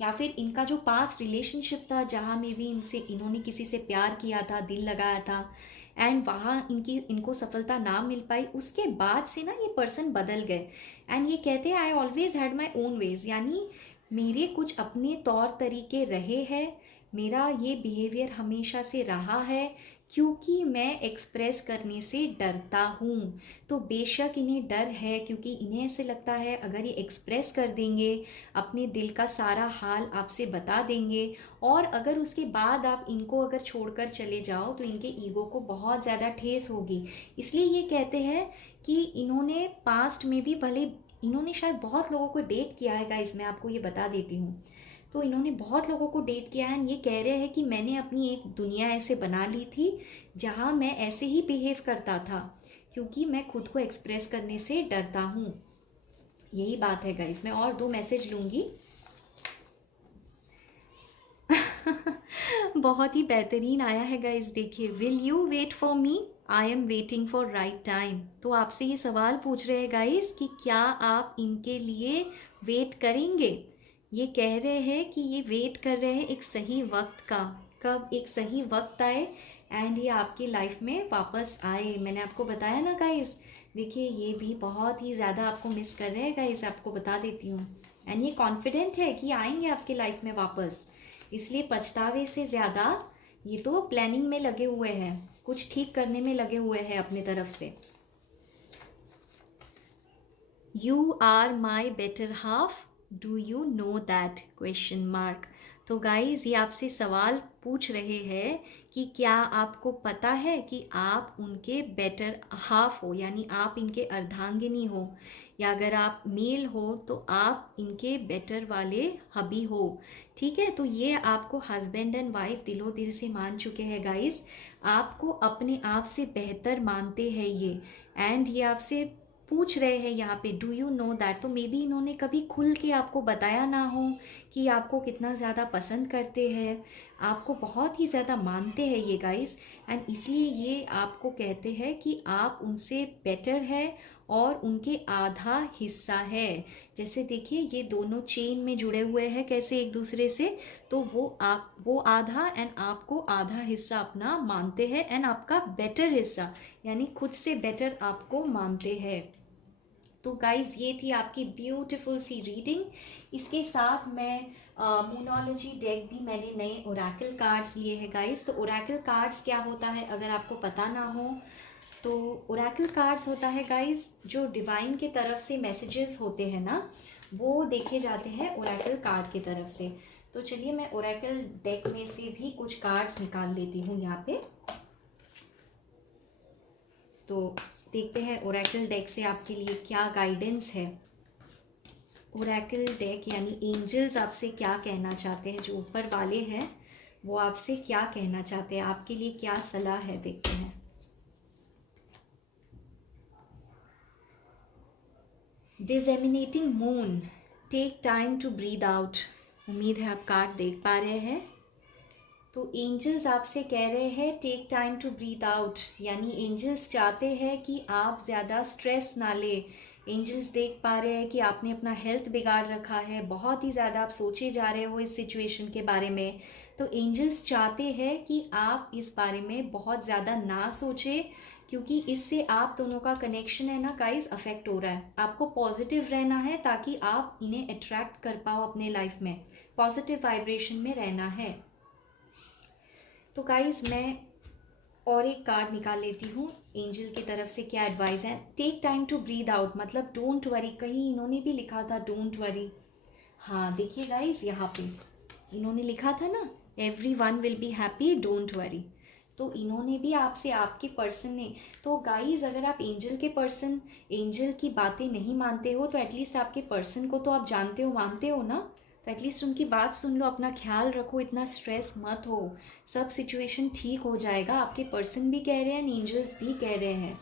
या फिर इनका जो पास्ट रिलेशनशिप था जहाँ में भी इन्होंने किसी से प्यार किया था, दिल लगाया था, एंड वहाँ इनको सफलता ना मिल पाई, उसके बाद से ना ये पर्सन बदल गए। एंड ये कहते हैं आई always had my own veg, यानी मेरे कुछ अपने तौर तरीके रहे हैं, मेरा ये बिहेवियर हमेशा से रहा है, क्योंकि मैं एक्सप्रेस करने से डरता हूँ। तो बेशक इन्हें डर है, क्योंकि इन्हें ऐसे लगता है अगर ये एक्सप्रेस कर देंगे, अपने दिल का सारा हाल आपसे बता देंगे, और अगर उसके बाद आप इनको अगर छोड़कर चले जाओ तो इनके ईगो को बहुत ज़्यादा ठेस होगी। इसलिए ये कहते हैं कि इन्होंने पास्ट में भी, भले इन्होंने शायद बहुत लोगों को डेट किया है गाइस, मैं आपको ये बता देती हूँ, तो इन्होंने बहुत लोगों को डेट किया है। ये कह रहे हैं कि मैंने अपनी एक दुनिया ऐसे बना ली थी जहाँ मैं ऐसे ही बिहेव करता था, क्योंकि मैं खुद को एक्सप्रेस करने से डरता हूँ। यही बात है गाइस। मैं और 2 मैसेज लूँगी। बहुत ही बेहतरीन आया है गाइस। देखिए, will you wait for me, I am waiting for right time. तो आपसे ये सवाल पूछ रहे हैं गाइस कि क्या आप इनके लिए वेट करेंगे। ये कह रहे हैं कि ये वेट कर रहे हैं एक सही वक्त का, कब एक सही वक्त आए एंड ये आपकी लाइफ में वापस आए। मैंने आपको बताया ना गाइस, देखिए ये भी बहुत ही ज़्यादा आपको मिस कर रहे हैं गाइस, आपको बता देती हूँ। एंड ये कॉन्फिडेंट है कि आएंगे आपकी लाइफ में वापस, इसलिए पछतावे से ज़्यादा ये तो प्लानिंग में लगे हुए हैं, कुछ ठीक करने में लगे हुए हैं अपनी तरफ से। You are my better half, do you know that, question mark. तो गाइज ये आपसे सवाल पूछ रहे हैं कि क्या आपको पता है कि आप उनके बेटर हाफ हो, यानी आप इनके अर्धांगिनी हो, या अगर आप मेल हो तो आप इनके बेटर वाले हबी हो। ठीक है, तो ये आपको हस्बैंड एंड वाइफ दिलो दिल से मान चुके हैं गाइज, आपको अपने आप से बेहतर मानते हैं ये। एंड ये आपसे पूछ रहे हैं यहाँ पे डू यू नो दैट, तो मे बी इन्होंने कभी खुल के आपको बताया ना हो कि आपको कितना ज़्यादा पसंद करते हैं, आपको बहुत ही ज़्यादा मानते हैं ये गाइस। एंड इसलिए ये आपको कहते हैं कि आप उनसे बेटर है और उनके आधा हिस्सा है। जैसे देखिए ये दोनों चेन में जुड़े हुए हैं कैसे एक दूसरे से, तो वो आधा एंड आपको आधा हिस्सा अपना मानते हैं, एंड आपका बेटर हिस्सा यानी खुद से बेटर आपको मानते हैं। तो गाइज़ ये थी आपकी ब्यूटीफुल सी रीडिंग। इसके साथ मैं मूनोलॉजी डेक भी मैंने नए ओरेकल कार्ड्स लिए हैं गाइज़। तो ओरेकल कार्ड्स क्या होता है अगर आपको पता ना हो, तो ओरेकल कार्ड्स होता है गाइज़ जो डिवाइन के तरफ से मैसेजेस होते हैं ना, वो देखे जाते हैं ओरेकल कार्ड की तरफ से। तो चलिए मैं ओरेकल डेक में से भी कुछ कार्ड्स निकाल लेती हूँ यहाँ पे। तो देखते हैं ओरेकल डेक से आपके लिए क्या गाइडेंस है। ओरेकल डेक यानी एंजल्स आपसे क्या कहना चाहते हैं, जो ऊपर वाले हैं वो आपसे क्या कहना चाहते हैं, आपके लिए क्या सलाह है, देखते हैं। Disseminating moon, take time to breathe out. उम्मीद है आप कार्ड देख पा रहे हैं। तो एंजल्स आपसे कह रहे हैं take time to breathe out, यानी एंजल्स चाहते हैं कि आप ज़्यादा स्ट्रेस ना ले। एंजल्स देख पा रहे हैं कि आपने अपना हेल्थ बिगाड़ रखा है, बहुत ही ज़्यादा आप सोचे जा रहे हो इस सिचुएशन के बारे में। तो एंजल्स चाहते हैं कि आप इस बारे में बहुत ज़्यादा ना सोचें, क्योंकि इससे आप दोनों का कनेक्शन है ना गाइस अफेक्ट हो रहा है। आपको पॉजिटिव रहना है ताकि आप इन्हें अट्रैक्ट कर पाओ अपने लाइफ में, पॉजिटिव वाइब्रेशन में रहना है। तो गाइस मैं और एक कार्ड निकाल लेती हूँ, एंजल की तरफ से क्या एडवाइस है। Take time to breathe out, मतलब डोंट वरी, कहीं इन्होंने भी लिखा था डोंट वरी। हाँ देखिए गाइस यहाँ पे इन्होंने लिखा था ना everyone will be happy don't worry, तो इन्होंने भी आपसे, आपके पर्सन ने, तो गाइस अगर आप एंजल के पर्सन, एंजल की बातें नहीं मानते हो तो एटलीस्ट आपके पर्सन को तो आप जानते हो, मानते हो ना, तो एटलीस्ट उनकी बात सुन लो, अपना ख्याल रखो, इतना स्ट्रेस मत हो, सब सिचुएशन ठीक हो जाएगा। आपके पर्सन भी कह रहे हैं, एंजल्स भी कह रहे हैं।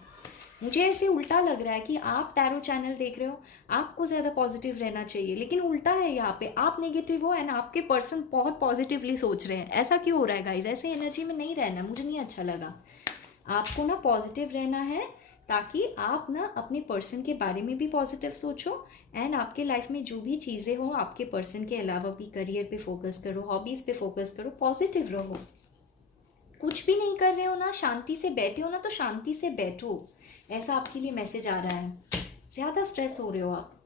मुझे ऐसे उल्टा लग रहा है कि आप टैरो चैनल देख रहे हो, आपको ज़्यादा पॉजिटिव रहना चाहिए, लेकिन उल्टा है यहाँ पे, आप नेगेटिव हो एंड आपके पर्सन बहुत पॉजिटिवली सोच रहे हैं। ऐसा क्यों हो रहा है गाइज, ऐसे एनर्जी में नहीं रहना, मुझे नहीं अच्छा लगा। आपको ना पॉजिटिव रहना है ताकि आप ना अपने पर्सन के बारे में भी पॉजिटिव सोचो, एंड आपके लाइफ में जो भी चीज़ें हो आपके पर्सन के अलावा भी, करियर पे फोकस करो, हॉबीज़ पे फोकस करो, पॉजिटिव रहो। कुछ भी नहीं कर रहे हो ना, शांति से बैठे हो ना, तो शांति से बैठो, ऐसा आपके लिए मैसेज आ रहा है। ज़्यादा स्ट्रेस हो रहे हो आप।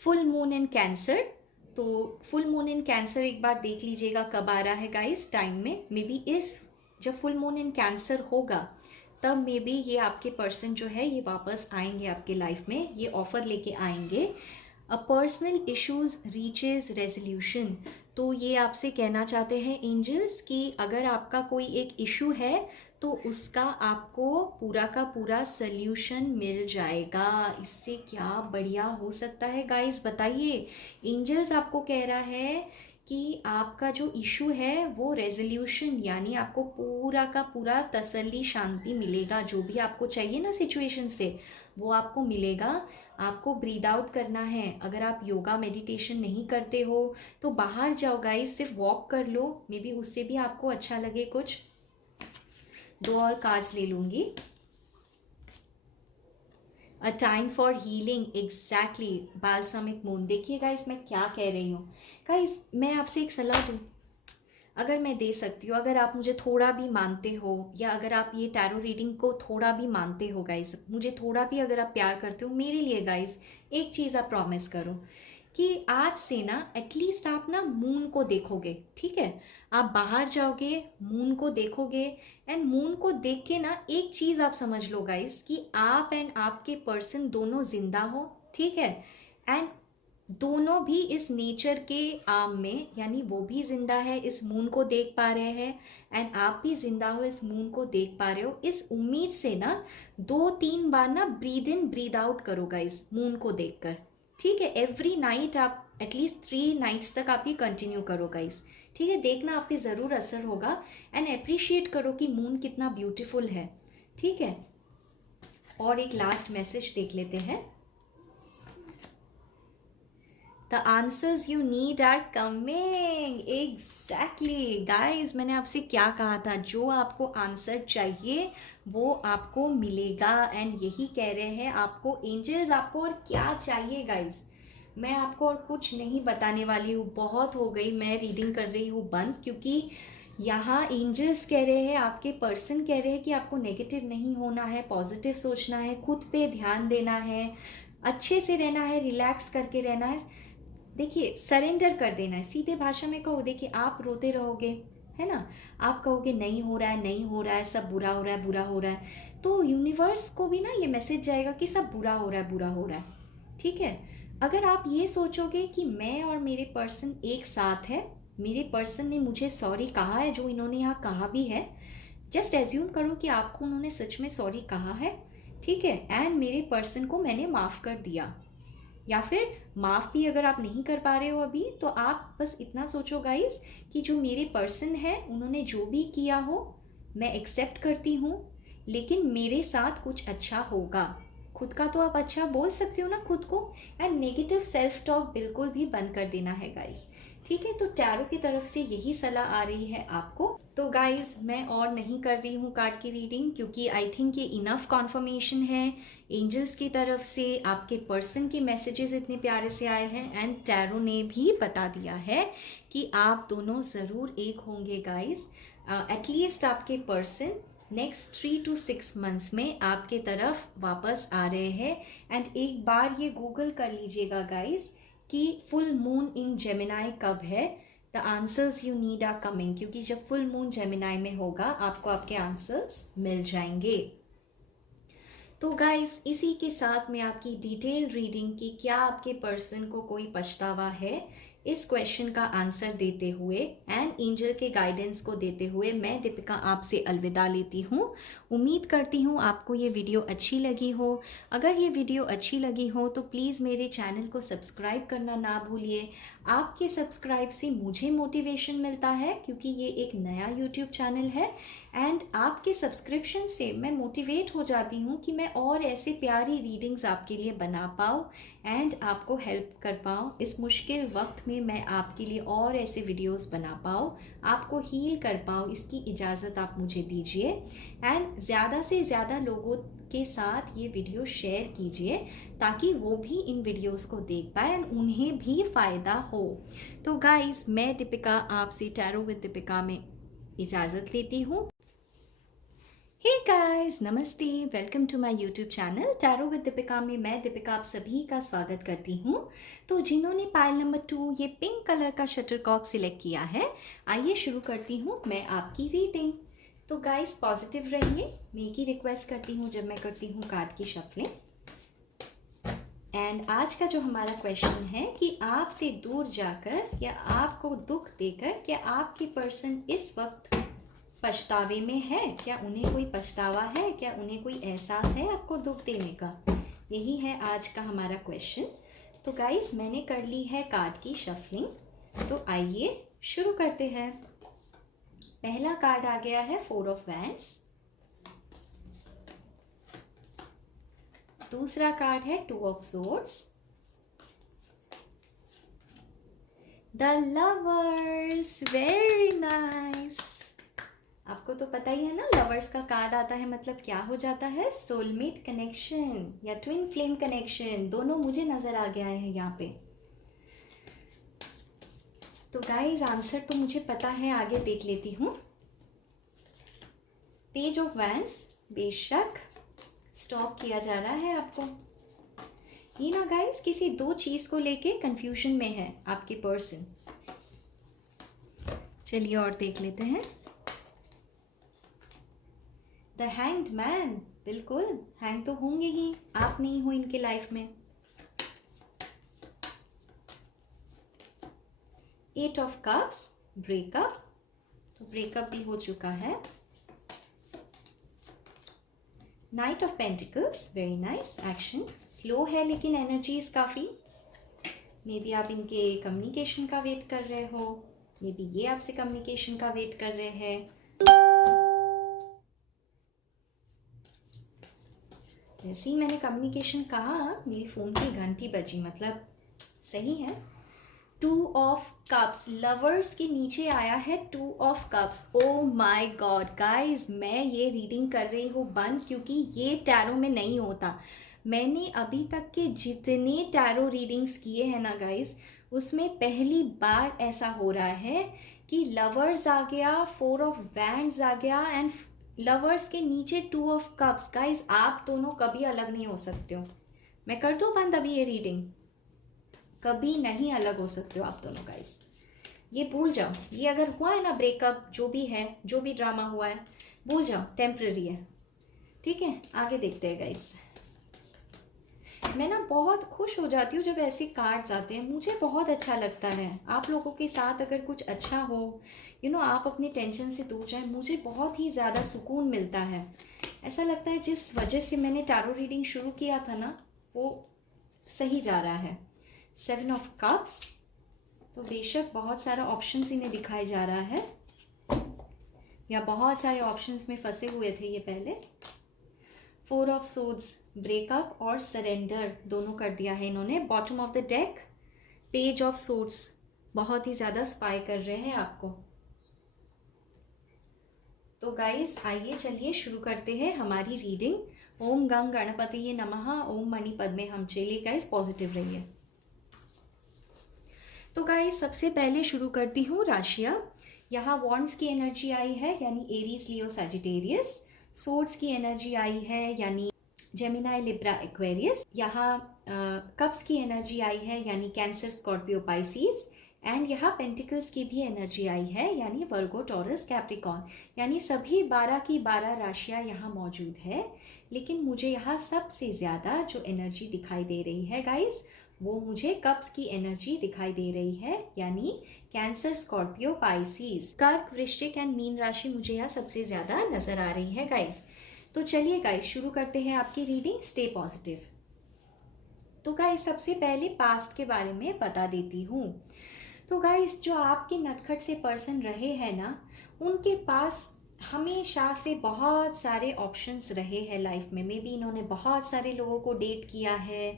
फुल मून इन कैंसर, तो फुल मून इन कैंसर एक बार देख लीजिएगा कब आ रहा है गाइस, टाइम में मे बी इस, जब फुल मून इन कैंसर होगा तब मे बी ये आपके पर्सन जो है ये वापस आएंगे आपके लाइफ में, ये ऑफर लेके आएंगे। A personal issues reaches resolution, तो ये आपसे कहना चाहते हैं एंजल्स कि अगर आपका कोई एक इशू है तो उसका आपको पूरा का पूरा सल्यूशन मिल जाएगा। इससे क्या बढ़िया हो सकता है गाइस, बताइए। एंजल्स आपको कह रहा है कि आपका जो इशू है वो रेजोल्यूशन, यानी आपको पूरा का पूरा तसल्ली, शांति मिलेगा, जो भी आपको चाहिए ना सिचुएशन से वो आपको मिलेगा। आपको ब्रीद आउट करना है। अगर आप योगा मेडिटेशन नहीं करते हो तो बाहर जाओ गाइस, सिर्फ वॉक कर लो, मे बी उससे भी आपको अच्छा लगे कुछ। दो और कार्ड्स ले लूँगी। A time for healing, exactly, balsamic moon. देखिए गाइस मैं क्या कह रही हूँ, गाइस मैं आपसे एक सलाह दूँ, अगर मैं दे सकती हूँ, अगर आप मुझे थोड़ा भी मानते हो, या अगर आप ये टैरो रीडिंग को थोड़ा भी मानते हो गाइस, मुझे थोड़ा भी अगर आप प्यार करते हो मेरे लिए गाइस, एक चीज़ आप प्रॉमिस करो कि आज से ना एटलीस्ट आप ना मून को देखोगे, ठीक है? आप बाहर जाओगे, मून को देखोगे, एंड मून को देख के ना एक चीज़ आप समझ लो गाइस कि आप एंड आपके पर्सन दोनों जिंदा हो, ठीक है? एंड दोनों भी इस नेचर के आर्म में, यानी वो भी जिंदा है, इस मून को देख पा रहे हैं, एंड आप भी जिंदा हो, इस मून को देख पा रहे हो। इस उम्मीद से ना 2-3 बार ना ब्रीद इन ब्रीद आउट करोगा इस मून को देखकर, ठीक है? एवरी नाइट आप एटलीस्ट 3 नाइट्स तक आप ये कंटिन्यू करो गाइस, ठीक है? देखना आप पे ज़रूर असर होगा, एंड अप्रिशिएट करो कि मून कितना ब्यूटीफुल है, ठीक है? और एक लास्ट मैसेज देख लेते हैं। The answers you need are coming. Exactly. Guys, मैंने आपसे क्या कहा था, जो आपको आंसर चाहिए वो आपको मिलेगा, एंड यही कह रहे हैं आपको एंजल्स। आपको और क्या चाहिए गाइस? मैं आपको और कुछ नहीं बताने वाली हूँ, बहुत हो गई, मैं रीडिंग कर रही हूँ बंद, क्योंकि यहाँ एंजल्स कह रहे हैं, आपके पर्सन कह रहे हैं कि आपको नेगेटिव नहीं होना है, पॉजिटिव सोचना है, खुद पे ध्यान देना है, अच्छे से रहना है, रिलैक्स करके रहना है। देखिए, सरेंडर कर देना है, सीधे भाषा में कहो। देखिए, आप रोते रहोगे, है ना, आप कहोगे नहीं हो रहा है, नहीं हो रहा है, सब बुरा हो रहा है, बुरा हो रहा है, तो यूनिवर्स को भी ना ये मैसेज जाएगा कि सब बुरा हो रहा है, बुरा हो रहा है, ठीक है? अगर आप ये सोचोगे कि मैं और मेरे पर्सन एक साथ है, मेरे पर्सन ने मुझे सॉरी कहा है, जो इन्होंने यहाँ कहा भी है, जस्ट एज्यूम करो कि आपको उन्होंने सच में सॉरी कहा है, ठीक है? एंड मेरे पर्सन को मैंने माफ़ कर दिया, या फिर माफ़ भी अगर आप नहीं कर पा रहे हो अभी, तो आप बस इतना सोचो गाइस कि जो मेरे पर्सन है उन्होंने जो भी किया हो मैं एक्सेप्ट करती हूँ, लेकिन मेरे साथ कुछ अच्छा होगा। खुद का तो आप अच्छा बोल सकते हो ना खुद को, एंड नेगेटिव सेल्फ टॉक बिल्कुल भी बंद कर देना है गाइस, ठीक है? तो टैरो की तरफ से यही सलाह आ रही है आपको। तो गाइस, मैं और नहीं कर रही हूँ कार्ड की रीडिंग, क्योंकि आई थिंक ये इनफ कॉन्फर्मेशन है एंजल्स की तरफ से। आपके पर्सन के मैसेजेस इतने प्यारे से आए हैं, एंड टैरो ने भी बता दिया है कि आप दोनों ज़रूर एक होंगे गाइस। एटलीस्ट आपके पर्सन नेक्स्ट 3 to 6 मंथ्स में आपके तरफ वापस आ रहे हैं। एंड एक बार ये गूगल कर लीजिएगा गाइस कि फुल मून इन जेमिनाई कब है। The answers you need are coming, क्योंकि जब फुल मून जेमिनाई में होगा आपको आपके आंसर्स मिल जाएंगे। तो गाइस, इसी के साथ मैं आपकी डिटेल रीडिंग की क्या आपके पर्सन को कोई पछतावा है, इस क्वेश्चन का आंसर देते हुए एंड एंजल के गाइडेंस को देते हुए मैं दीपिका आपसे अलविदा लेती हूँ। उम्मीद करती हूँ आपको ये वीडियो अच्छी लगी हो। अगर ये वीडियो अच्छी लगी हो तो प्लीज़ मेरे चैनल को सब्सक्राइब करना ना भूलिए। आपके सब्सक्राइब से मुझे मोटिवेशन मिलता है, क्योंकि ये एक नया यूट्यूब चैनल है, एंड आपके सब्सक्रिप्शन से मैं मोटिवेट हो जाती हूँ कि मैं और ऐसे प्यारी रीडिंग्स आपके लिए बना पाऊँ एंड आपको हेल्प कर पाऊँ। इस मुश्किल वक्त में मैं आपके लिए और ऐसे वीडियोस बना पाऊँ, आपको हील कर पाऊँ, इसकी इजाज़त आप मुझे दीजिए। एंड ज़्यादा से ज़्यादा लोगों के साथ ये वीडियो शेयर कीजिए, ताकि वो भी इन वीडियोस को देख पाए एंड उन्हें भी फ़ायदा हो। तो गाइस, मैं दीपिका आपसे टैरो विद दीपिका में इजाज़त लेती हूँ। हे गाइस, नमस्ते, welcome to my YouTube channel tarot with Deepika में मैं दीपिका आप सभी का स्वागत करती हूँ। तो जिन्होंने पायल नंबर 2 ये पिंक कलर का शटरकॉक सिलेक्ट किया है, आइए शुरू करती हूँ मैं आपकी रीडिंग। तो गाइस, पॉजिटिव रहिए, मैं एक ही रिक्वेस्ट करती हूँ जब मैं करती हूँ कार्ड की शफलिंग। एंड आज का जो हमारा क्वेश्चन है कि आपसे दूर जाकर या आपको दुख देकर क्या आपके पर्सन इस वक्त पछतावे में है? क्या उन्हें कोई पछतावा है? क्या उन्हें कोई एहसास है आपको दुख देने का? यही है आज का हमारा क्वेश्चन। तो गाइस, मैंने कर ली है कार्ड की शफलिंग, तो आइए शुरू करते हैं। पहला कार्ड आ गया है 4 ऑफ वैंड्स, दूसरा कार्ड है 2 of swords, the lovers. Very nice. आपको तो पता ही है ना, लवर्स का कार्ड आता है मतलब क्या हो जाता है? सोलमेट कनेक्शन या ट्विन फ्लेम कनेक्शन, दोनों मुझे नजर आ गया है यहाँ पे। तो गाइस आंसर तो मुझे पता है, आगे देख लेती हूँ। पेज ऑफ वैंड्स, बेशक स्टॉप किया जा रहा है आपको। ये ना गाइस किसी दो चीज़ को लेके कंफ्यूजन में है आपके पर्सन। चलिए और देख लेते हैं। द हैंग्ड मैन, बिल्कुल हैंग तो होंगे ही, आप नहीं हो इनके लाइफ में। एट ऑफ कप्स, ब्रेकअप, तो ब्रेकअप भी हो चुका है। Night of pentacles, very nice, action slow है लेकिन एनर्जीज काफ़ी। मे बी आप इनके कम्युनिकेशन का वेट कर रहे हो, मे बी ये आपसे कम्युनिकेशन का वेट कर रहे हैं। जैसे ही मैंने कम्युनिकेशन कहा मेरी फ़ोन की घंटी बजी, मतलब सही है। टू ऑफ कप्स, लवर्स के नीचे आया है two of cups. Oh my God guys, मैं ये रीडिंग कर रही हूँ बंद, क्योंकि ये टैरो में नहीं होता। मैंने अभी तक के जितने टैरो रीडिंग्स किए हैं ना गाइस, उसमें पहली बार ऐसा हो रहा है कि लवर्स आ गया, फोर ऑफ वैंड्स आ गया एंड लवर्स के नीचे टू ऑफ कप्स। गाइस आप दोनों कभी अलग नहीं हो सकते हो। मैं कर दूँ बंद अभी ये रीडिंग? कभी नहीं अलग हो सकते हो आप दोनों गाइस, ये भूल जाओ। ये अगर हुआ है ना ब्रेकअप, जो भी है, जो भी ड्रामा हुआ है, भूल जाओ, टेम्पररी है, ठीक है। आगे देखते हैं गाइस। मैं ना बहुत खुश हो जाती हूँ जब ऐसे कार्ड्स आते हैं, मुझे बहुत अच्छा लगता है। आप लोगों के साथ अगर कुछ अच्छा हो, आप अपने टेंशन से दूर जाए, मुझे बहुत ही ज़्यादा सुकून मिलता है। ऐसा लगता है जिस वजह से मैंने टैरो रीडिंग शुरू किया था ना, वो सही जा रहा है। सेवन ऑफ कप्स, तो बेशक बहुत सारा ऑप्शंस इन्हें दिखाया जा रहा है, या बहुत सारे ऑप्शंस में फंसे हुए थे ये पहले। फोर ऑफ सोड्स, ब्रेकअप और सरेंडर दोनों कर दिया है इन्होंने। Bottom of the deck, page of swords, बहुत ही ज़्यादा स्पाई कर रहे हैं आपको। तो गाइस आइए चलिए शुरू करते हैं हमारी रीडिंग। ओम गंग गणपतिये नमः, ओम मणि पद्मे हम। चलिए गाइस पॉजिटिव रहिए। तो गाइस सबसे पहले शुरू करती हूँ राशियाँ। यहाँ वॉन्ड्स की एनर्जी आई है, यानी एरीज, लियो, सैजिटेरियस। सोर्ड्स की एनर्जी आई है, यानी जेमिनाई, लिब्रा, एक्वेरियस। यहाँ कप्स की एनर्जी आई है, यानी कैंसर, स्कॉर्पियो, पाइसिस। एंड यहाँ पेंटिकल्स की भी एनर्जी आई है, यानी वर्गो, टॉरस, कैप्रिकॉन। यानी सभी 12 की 12 राशियाँ यहाँ मौजूद है। लेकिन मुझे यहाँ सबसे ज़्यादा जो एनर्जी दिखाई दे रही है गाइस, वो मुझे कप्स की एनर्जी दिखाई दे रही है, यानी कैंसर, स्कॉर्पियो, पाइसिस। कर्क, वृश्चिक एंड मीन राशि मुझे यहाँ सबसे ज़्यादा नज़र आ रही है गाइस। तो चलिए गाइस शुरू करते हैं आपकी रीडिंग। Stay positive. तो गाइस सबसे पहले पास्ट के बारे में बता देती हूँ। तो गाइस जो आपके नटखट से पर्सन रहे हैं ना, उनके पास हमेशा से बहुत सारे ऑप्शंस रहे हैं लाइफ में। मे बी इन्होंने बहुत सारे लोगों को डेट किया है,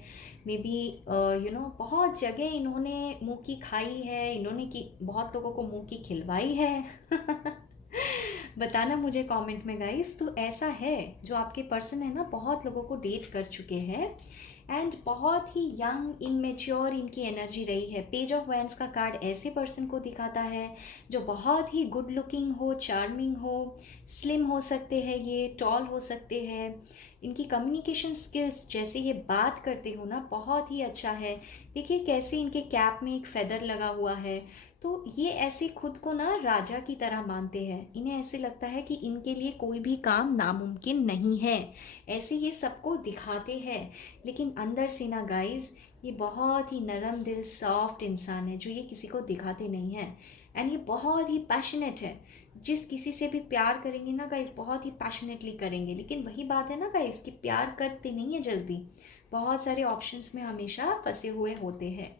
मे बी बहुत जगह इन्होंने मुंह की खाई है, इन्होंने की बहुत लोगों को मुंह की खिलवाई है। बताना मुझे कमेंट में गाइस। तो ऐसा है जो आपके पर्सन है ना, बहुत लोगों को डेट कर चुके हैं एंड बहुत ही यंग, इनमेच्योर इनकी एनर्जी रही है। पेज ऑफ वैंड्स का कार्ड ऐसे पर्सन को दिखाता है जो बहुत ही गुड लुकिंग हो, चार्मिंग हो, स्लिम हो सकते हैं, ये टॉल हो सकते हैं। इनकी कम्युनिकेशन स्किल्स, जैसे ये बात करते हो ना, बहुत ही अच्छा है। देखिए कैसे इनके कैप में एक फेदर लगा हुआ है। तो ये ऐसे खुद को ना राजा की तरह मानते हैं। इन्हें ऐसे लगता है कि इनके लिए कोई भी काम नामुमकिन नहीं है, ऐसे ये सबको दिखाते हैं। लेकिन अंदर से ना गाइस, ये बहुत ही नरम दिल, सॉफ्ट इंसान है, जो ये किसी को दिखाते नहीं है। एंड ये बहुत ही पैशनेट है। जिस किसी से भी प्यार करेंगे ना गाइस, बहुत ही पैशनेटली करेंगे। लेकिन वही बात है ना गाइस कि प्यार करते नहीं है जल्दी, बहुत सारे ऑप्शंस में हमेशा फंसे हुए होते हैं।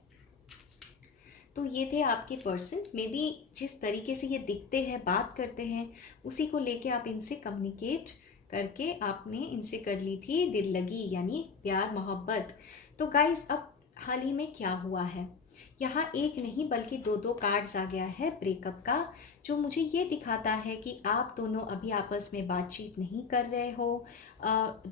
तो ये थे आपके पर्सन। मे बी जिस तरीके से ये दिखते हैं, बात करते हैं, उसी को लेके आप इनसे कम्युनिकेट करके आपने इनसे कर ली थी दिल लगी, यानी प्यार, मोहब्बत। तो गाइस अब हाल ही में क्या हुआ है, यहाँ एक नहीं बल्कि दो दो कार्ड्स आ गया है ब्रेकअप का, जो मुझे ये दिखाता है कि आप दोनों अभी आपस में बातचीत नहीं कर रहे हो।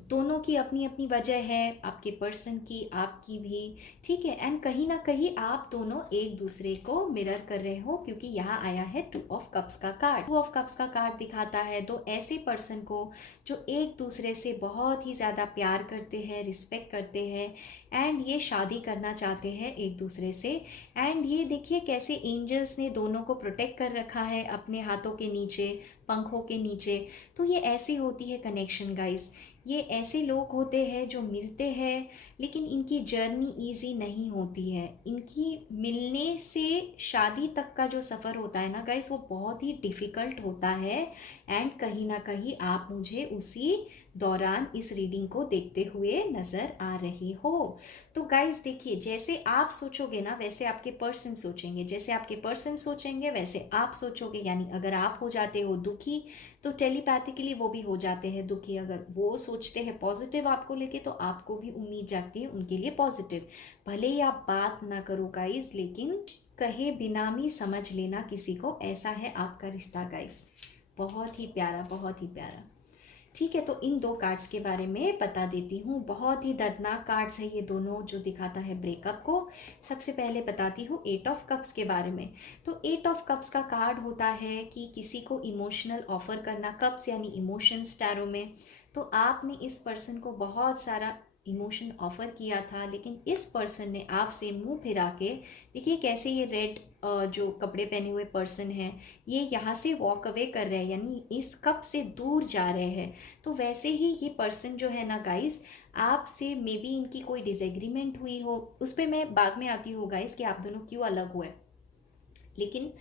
दोनों की अपनी अपनी वजह है, आपके पर्सन की, आपकी भी, ठीक है। एंड कहीं ना कहीं आप दोनों एक दूसरे को मिरर कर रहे हो, क्योंकि यहाँ आया है 2 ऑफ कप्स का कार्ड। 2 ऑफ कप्स का कार्ड दिखाता है दो ऐसे पर्सन को जो एक दूसरे से बहुत ही ज़्यादा प्यार करते हैं, रिस्पेक्ट करते हैं, एंड ये शादी करना चाहते हैं एक दूसरे से। एंड ये देखिए कैसे एंजल्स ने दोनों को प्रोटेक्ट कर रखा है अपने हाथों के नीचे, पंखों के नीचे। तो ये ऐसी होती है कनेक्शन गाइस। ये ऐसे लोग होते हैं जो मिलते हैं, लेकिन इनकी जर्नी इजी नहीं होती है। इनकी मिलने से शादी तक का जो सफ़र होता है ना गाइस, वो बहुत ही डिफ़िकल्ट होता है। एंड कहीं ना कहीं आप मुझे उसी दौरान इस रीडिंग को देखते हुए नज़र आ रही हो। तो गाइस देखिए, जैसे आप सोचोगे ना वैसे आपके पर्सन सोचेंगे, जैसे आपके पर्सन सोचेंगे वैसे आप सोचोगे। यानी अगर आप हो जाते हो दुखी, तो टेलीपैथिकली वो भी हो जाते हैं दुखी। अगर वो सोचते हैं पॉजिटिव आपको लेके, तो आपको भी उम्मीद जागती है उनके लिए पॉजिटिव। भले ही आप बात ना करो गाइस, लेकिन कहे बिना भी समझ लेना किसी को, ऐसा है आपका रिश्ता गाइस। बहुत ही प्यारा, बहुत ही प्यारा। ठीक है, तो इन दो कार्ड्स के बारे में बता देती हूँ। बहुत ही दर्दनाक कार्ड्स है ये दोनों, जो दिखाता है ब्रेकअप को। सबसे पहले बताती हूँ 8 ऑफ कप्स के बारे में। तो 8 ऑफ कप्स का कार्ड होता है कि किसी को इमोशनल ऑफर करना। कप्स यानी इमोशंस टैरो में। तो आपने इस पर्सन को बहुत सारा इमोशन ऑफर किया था, लेकिन इस पर्सन ने आपसे मुंह फिरा के, देखिए कैसे ये रेड जो कपड़े पहने हुए पर्सन है, ये यहाँ से वॉक अवे कर रहे हैं, यानी इस कप से दूर जा रहे हैं। तो वैसे ही ये पर्सन जो है ना गाइस, आपसे मे बी इनकी कोई डिसएग्रीमेंट हुई हो, उस पर मैं बाद में आती हूँ गाइस कि आप दोनों क्यों अलग हुए। लेकिन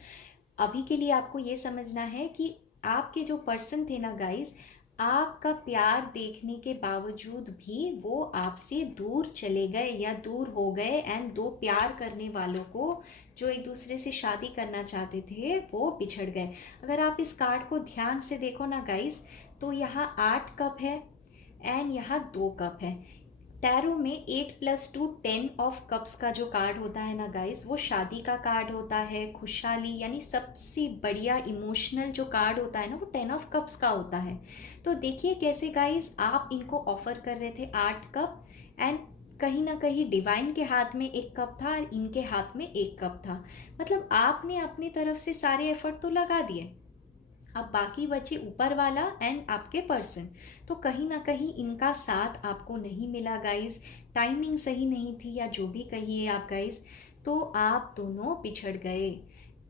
अभी के लिए आपको ये समझना है कि आपके जो पर्सन थे ना गाइस, आपका प्यार देखने के बावजूद भी वो आपसे दूर चले गए या दूर हो गए। एंड दो प्यार करने वालों को जो एक दूसरे से शादी करना चाहते थे, वो बिछड़ गए। अगर आप इस कार्ड को ध्यान से देखो ना गाइस, तो यहाँ 8 कप है एंड यहाँ 2 कप है। टैरो में 8+2 10 ऑफ कप्स का जो कार्ड होता है ना गाइस, वो शादी का कार्ड होता है, खुशहाली, यानी सबसे बढ़िया इमोशनल जो कार्ड होता है ना, वो 10 ऑफ कप्स का होता है। तो देखिए कैसे गाइस आप इनको ऑफर कर रहे थे 8 कप, एंड कहीं ना कहीं डिवाइन के हाथ में 1 कप था और इनके हाथ में 1 कप था। मतलब आपने अपनी तरफ से सारे एफर्ट तो लगा दिए, अब बाकी बचे ऊपर वाला एंड आपके पर्सन। तो कहीं ना कहीं इनका साथ आपको नहीं मिला गाइस, टाइमिंग सही नहीं थी या जो भी कहिए आप गाइस। तो आप दोनों बिछड़ गए।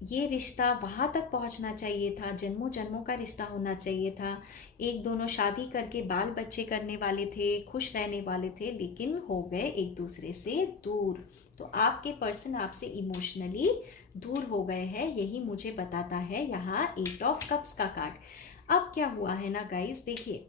ये रिश्ता वहाँ तक पहुँचना चाहिए था, जन्मों जन्मों का रिश्ता होना चाहिए था। एक दोनों शादी करके बाल बच्चे करने वाले थे, खुश रहने वाले थे, लेकिन हो गए एक दूसरे से दूर। तो आपके पर्सन आपसे इमोशनली दूर हो गए हैं, यही मुझे बताता है यहाँ 8 ऑफ कप्स का कार्ड। अब क्या हुआ है ना गाइस, देखिए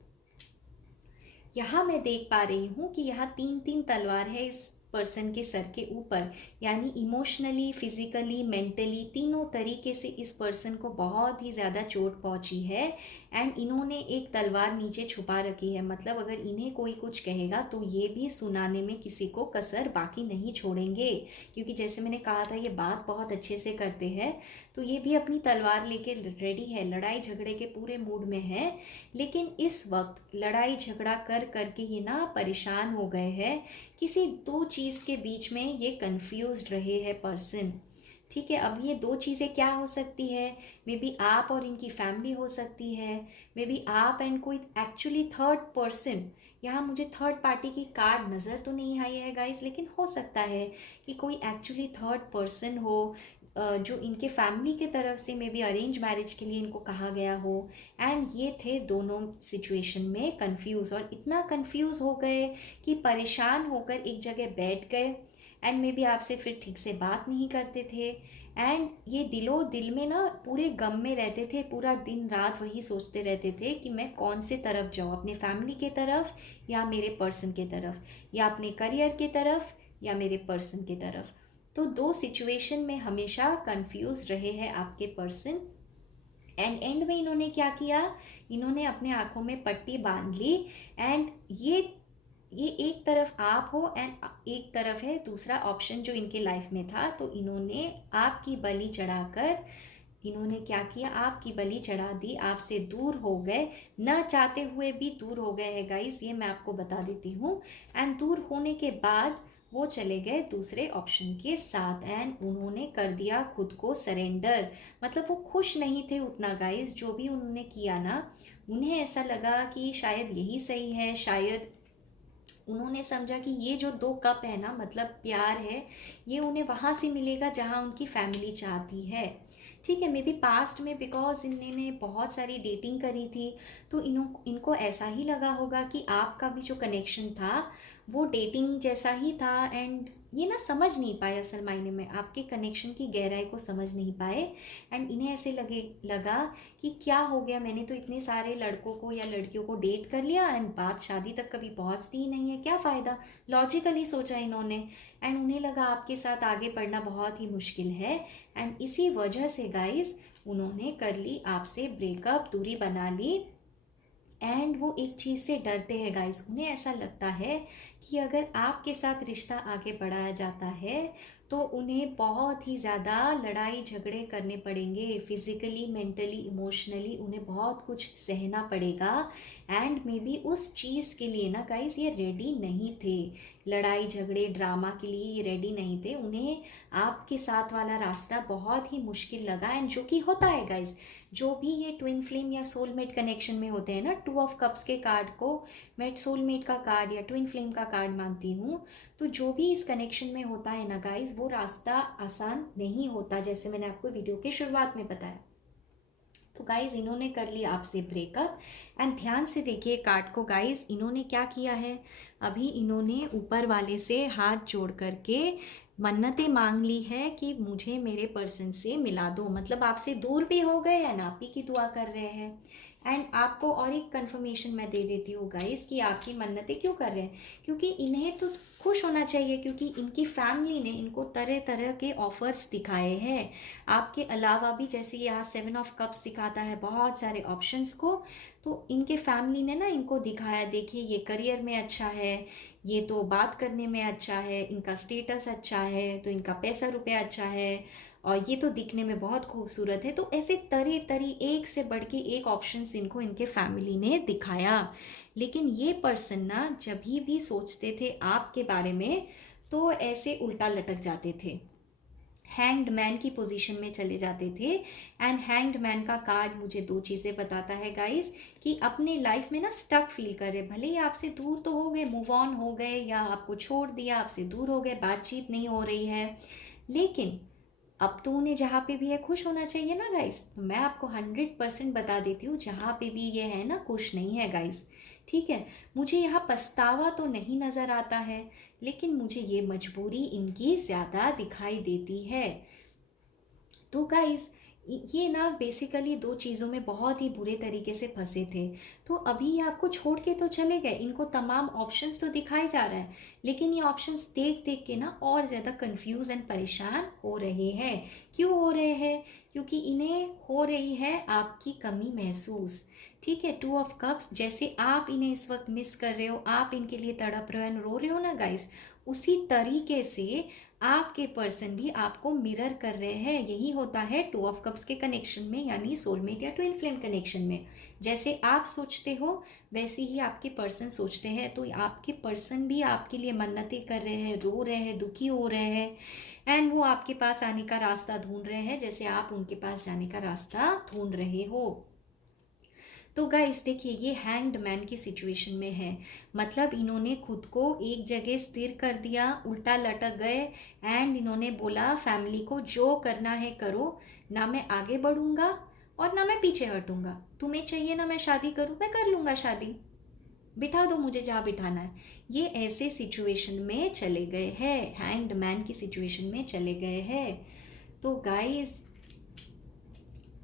यहाँ मैं देख पा रही हूँ कि यहाँ 3 3 तलवार है इस पर्सन के सर के ऊपर। यानी इमोशनली, फिजिकली, मेंटली, तीनों तरीके से इस पर्सन को बहुत ही ज़्यादा चोट पहुंची है। एंड इन्होंने एक तलवार नीचे छुपा रखी है। मतलब अगर इन्हें कोई कुछ कहेगा तो ये भी सुनाने में किसी को कसर बाकी नहीं छोड़ेंगे, क्योंकि जैसे मैंने कहा था ये बात बहुत अच्छे से करते हैं। तो ये भी अपनी तलवार लेके रेडी है, लड़ाई झगड़े के पूरे मूड में है। लेकिन इस वक्त लड़ाई झगड़ा कर करके ये ना परेशान हो गए हैं। किसी दो चीज़ के बीच में ये कंफ्यूज्ड रहे हैं पर्सन। ठीक है, अब ये दो चीज़ें क्या हो सकती है? मे बी आप और इनकी फैमिली हो सकती है, मे बी आप एंड कोई एक्चुअली थर्ड पर्सन। यहाँ मुझे थर्ड पार्टी की कार्ड नज़र तो नहीं आई है गाइस, लेकिन हो सकता है कि कोई एक्चुअली थर्ड पर्सन हो, जो इनके फैमिली के तरफ से मे बी अरेंज मैरिज के लिए इनको कहा गया हो। एंड ये थे दोनों सिचुएशन में कंफ्यूज, और इतना कंफ्यूज हो गए कि परेशान होकर एक जगह बैठ गए। एंड मे बी आपसे फिर ठीक से बात नहीं करते थे। एंड ये दिलो दिल में ना पूरे गम में रहते थे, पूरा दिन रात वही सोचते रहते थे कि मैं कौन से तरफ जाऊँ, अपने फैमिली के तरफ या मेरे पर्सन के तरफ, या अपने करियर के तरफ या मेरे पर्सन के तरफ। तो दो सिचुएशन में हमेशा कंफ्यूज रहे हैं आपके पर्सन। एंड में इन्होंने क्या किया, इन्होंने अपने आँखों में पट्टी बांध ली। एंड ये एक तरफ आप हो एंड एक तरफ है दूसरा ऑप्शन जो इनके लाइफ में था। तो इन्होंने आपकी बलि चढ़ाकर, इन्होंने क्या किया, आपकी बलि चढ़ा दी, आपसे दूर हो गए, न चाहते हुए भी दूर हो गए हैं गाइस, ये मैं आपको बता देती हूँ। एंड दूर होने के बाद वो चले गए दूसरे ऑप्शन के साथ एंड उन्होंने कर दिया खुद को सरेंडर। मतलब वो खुश नहीं थे उतना गाइस, जो भी उन्होंने किया ना, उन्हें ऐसा लगा कि शायद यही सही है, शायद उन्होंने समझा कि ये जो 2 कप है ना, मतलब प्यार है, ये उन्हें वहाँ से मिलेगा जहाँ उनकी फैमिली चाहती है। ठीक है, मे बी पास्ट में बिकॉज इन्होंने बहुत सारी डेटिंग करी थी, तो इनको ऐसा ही लगा होगा कि आपका भी जो कनेक्शन था वो डेटिंग जैसा ही था। एंड ये ना समझ नहीं पाए, असल मायने में आपके कनेक्शन की गहराई को समझ नहीं पाए। एंड इन्हें ऐसे लगा कि क्या हो गया, मैंने तो इतने सारे लड़कों को या लड़कियों को डेट कर लिया एंड बात शादी तक कभी पहुंचती ही नहीं है, क्या फ़ायदा। लॉजिकली सोचा इन्होंने एंड उन्हें लगा आपके साथ आगे बढ़ना बहुत ही मुश्किल है। एंड इसी वजह से गाइस उन्होंने कर ली आपसे ब्रेकअप, दूरी बना ली। एंड वो एक चीज़ से डरते हैं गाइस, उन्हें ऐसा लगता है कि अगर आपके साथ रिश्ता आगे बढ़ाया जाता है तो उन्हें बहुत ही ज़्यादा लड़ाई झगड़े करने पड़ेंगे, फिज़िकली, मेंटली, इमोशनली उन्हें बहुत कुछ सहना पड़ेगा। एंड मे बी उस चीज़ के लिए ना गाइस ये रेडी नहीं थे, लड़ाई झगड़े ड्रामा के लिए ये रेडी नहीं थे। उन्हें आपके साथ वाला रास्ता बहुत ही मुश्किल लगा। एंड जो कि होता है गाइस, जो भी ये ट्विन फ्लेम या सोलमेट कनेक्शन में होते हैं ना, 2 ऑफ कप्स के कार्ड को मैं सोलमेट का कार्ड या ट्विन फ्लेम का कार्ड मानती हूँ। तो जो भी इस कनेक्शन में होता है ना गाइस, वो रास्ता आसान नहीं होता, जैसे मैंने आपको वीडियो के शुरुआत में बताया। तो गाइस इन्होंने कर लिया आपसे ब्रेकअप। एंड ध्यान से देखिए कार्ड को गाइस, इन्होंने क्या किया है, अभी इन्होंने ऊपर वाले से हाथ जोड़ करके मन्नतें मांग ली है कि मुझे मेरे पर्सन से मिला दो। मतलब आपसे दूर भी हो गए एंड आप ही की दुआ कर रहे हैं। एंड आपको और एक कंफर्मेशन मैं दे देती हूँ गाइस कि आपकी मन्नतें क्यों कर रहे हैं, क्योंकि इन्हें तो खुश होना चाहिए, क्योंकि इनकी फैमिली ने इनको तरह तरह के ऑफर्स दिखाए हैं। आपके अलावा भी, जैसे यहाँ 7 ऑफ कप्स दिखाता है बहुत सारे ऑप्शंस को, तो इनके फैमिली ने ना इनको दिखाया, देखिए ये करियर में अच्छा है, ये तो बात करने में अच्छा है, इनका स्टेटस अच्छा है, तो इनका पैसा रुपया अच्छा है, और ये तो दिखने में बहुत खूबसूरत है। तो ऐसे तरह तरह एक से बढ़ के एक ऑप्शंस इनको इनके फैमिली ने दिखाया। लेकिन ये पर्सन ना जब भी सोचते थे आपके बारे में तो ऐसे उल्टा लटक जाते थे, हैंग्ड मैन की पोजीशन में चले जाते थे। एंड हैंग्ड मैन का कार्ड मुझे 2 चीज़ें बताता है गाइस, कि अपने लाइफ में ना स्टक फील कर रहे, भले ही आपसे दूर तो हो गए, मूव ऑन हो गए, या आपको छोड़ दिया, आपसे दूर हो गए, बातचीत नहीं हो रही है, लेकिन अब तो उन्हें जहाँ पे भी है खुश होना चाहिए ना गाइस। मैं आपको 100% बता देती हूँ, जहाँ पे भी ये है ना खुश नहीं है गाइस। ठीक है, मुझे यहाँ पछतावा तो नहीं नज़र आता है, लेकिन मुझे ये मजबूरी इनकी ज़्यादा दिखाई देती है। तो गाइस ये ना बेसिकली 2 चीज़ों में बहुत ही बुरे तरीके से फंसे थे। तो अभी ये आपको छोड़ के तो चले गए, इनको तमाम ऑप्शंस तो दिखाई जा रहा है, लेकिन ये ऑप्शंस देख देख के ना और ज़्यादा कंफ्यूज एंड परेशान हो रहे हैं। क्यों हो रहे हैं, क्योंकि इन्हें हो रही है आपकी कमी महसूस। ठीक है, 2 ऑफ कप्स, जैसे आप इन्हें इस वक्त मिस कर रहे हो, आप इनके लिए तड़प रहे हो एंड रो रहे हो ना गाइस, उसी तरीके से आपके पर्सन भी आपको मिरर कर रहे हैं। यही होता है 2 ऑफ कप्स के कनेक्शन में, यानी सोलमेट या ट्विन फ्लेम कनेक्शन में। जैसे आप सोचते हो वैसे ही आपके पर्सन सोचते हैं। तो आपके पर्सन भी आपके लिए मन्नतें कर रहे हैं, रो रहे हैं, दुखी हो रहे हैं, एंड वो आपके पास आने का रास्ता ढूंढ रहे हैं, जैसे आप उनके पास जाने का रास्ता ढूंढ रहे हो। तो गाइस देखिए, ये हैंग्ड मैन की सिचुएशन में है, मतलब इन्होंने खुद को एक जगह स्थिर कर दिया, उल्टा लटक गए, एंड इन्होंने बोला फैमिली को जो करना है करो, ना मैं आगे बढ़ूंगा और ना मैं पीछे हटूंगा, तुम्हें चाहिए ना मैं शादी करूं, मैं कर लूंगा शादी, बिठा दो मुझे जहाँ बिठाना है। ये ऐसे सिचुएशन में चले गए हैं, हैंग्ड मैन की सिचुएशन में चले गए हैं। तो गाइस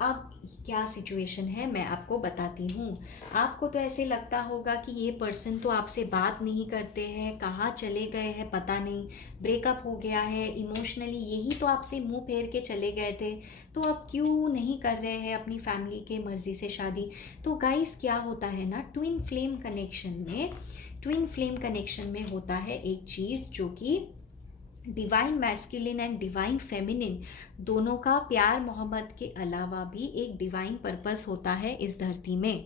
अब क्या सिचुएशन है मैं आपको बताती हूँ। आपको तो ऐसे लगता होगा कि ये पर्सन तो आपसे बात नहीं करते हैं, कहाँ चले गए हैं पता नहीं, ब्रेकअप हो गया है, इमोशनली यही तो आपसे मुंह फेर के चले गए थे, तो अब क्यों नहीं कर रहे हैं अपनी फैमिली के मर्जी से शादी। तो गाइस क्या होता है ना, ट्विन फ्लेम कनेक्शन में होता है एक चीज़ जो कि divine masculine and divine feminine दोनों का प्यार मोहब्बत के अलावा भी एक डिवाइन पर्पस होता है इस धरती में।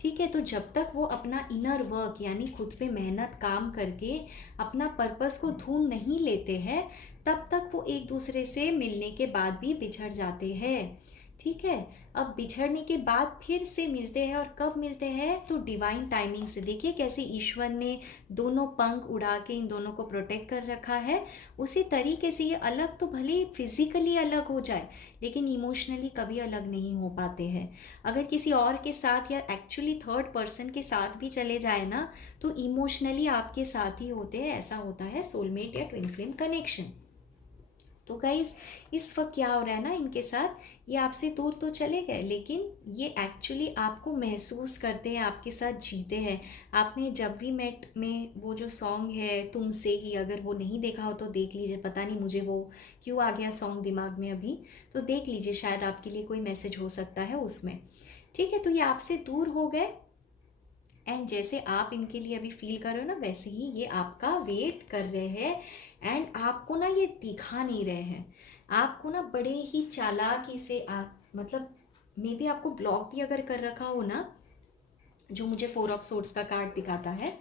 ठीक है, तो जब तक वो अपना इनर वर्क यानी खुद पे मेहनत काम करके अपना पर्पस को ढूंढ नहीं लेते हैं, तब तक वो एक दूसरे से मिलने के बाद भी बिछड़ जाते हैं। ठीक है, अब बिछड़ने के बाद फिर से मिलते हैं, और कब मिलते हैं तो डिवाइन टाइमिंग से। देखिए कैसे ईश्वर ने दोनों पंख उड़ा के इन दोनों को प्रोटेक्ट कर रखा है। उसी तरीके से ये अलग तो भले फिजिकली अलग हो जाए, लेकिन इमोशनली कभी अलग नहीं हो पाते हैं। अगर किसी और के साथ या एक्चुअली थर्ड पर्सन के साथ भी चले जाए ना, तो इमोशनली आपके साथ ही होते हैं। ऐसा होता है सोलमेट या ट्विन फ्लेम कनेक्शन। तो गाइज इस वक्त क्या हो रहा है ना इनके साथ, ये आपसे दूर तो चले गए, लेकिन ये एक्चुअली आपको महसूस करते हैं, आपके साथ जीते हैं। आपने जब वी मेट में वो जो सॉन्ग है तुमसे ही, अगर वो नहीं देखा हो तो देख लीजिए। पता नहीं मुझे वो क्यों आ गया सॉन्ग दिमाग में अभी, तो देख लीजिए, शायद आपके लिए कोई मैसेज हो सकता है उसमें। ठीक है, तो ये आपसे दूर हो गए, एंड जैसे आप इनके लिए अभी फील कर रहे हो ना, वैसे ही ये आपका वेट कर रहे हैं। एंड आपको ना ये दिखा नहीं रहे हैं, आपको ना बड़े ही चालाकी से मतलब मे बी आपको ब्लॉक भी अगर कर रखा हो ना, जो मुझे 4 ऑफ सोर्ड्स का कार्ड दिखाता है,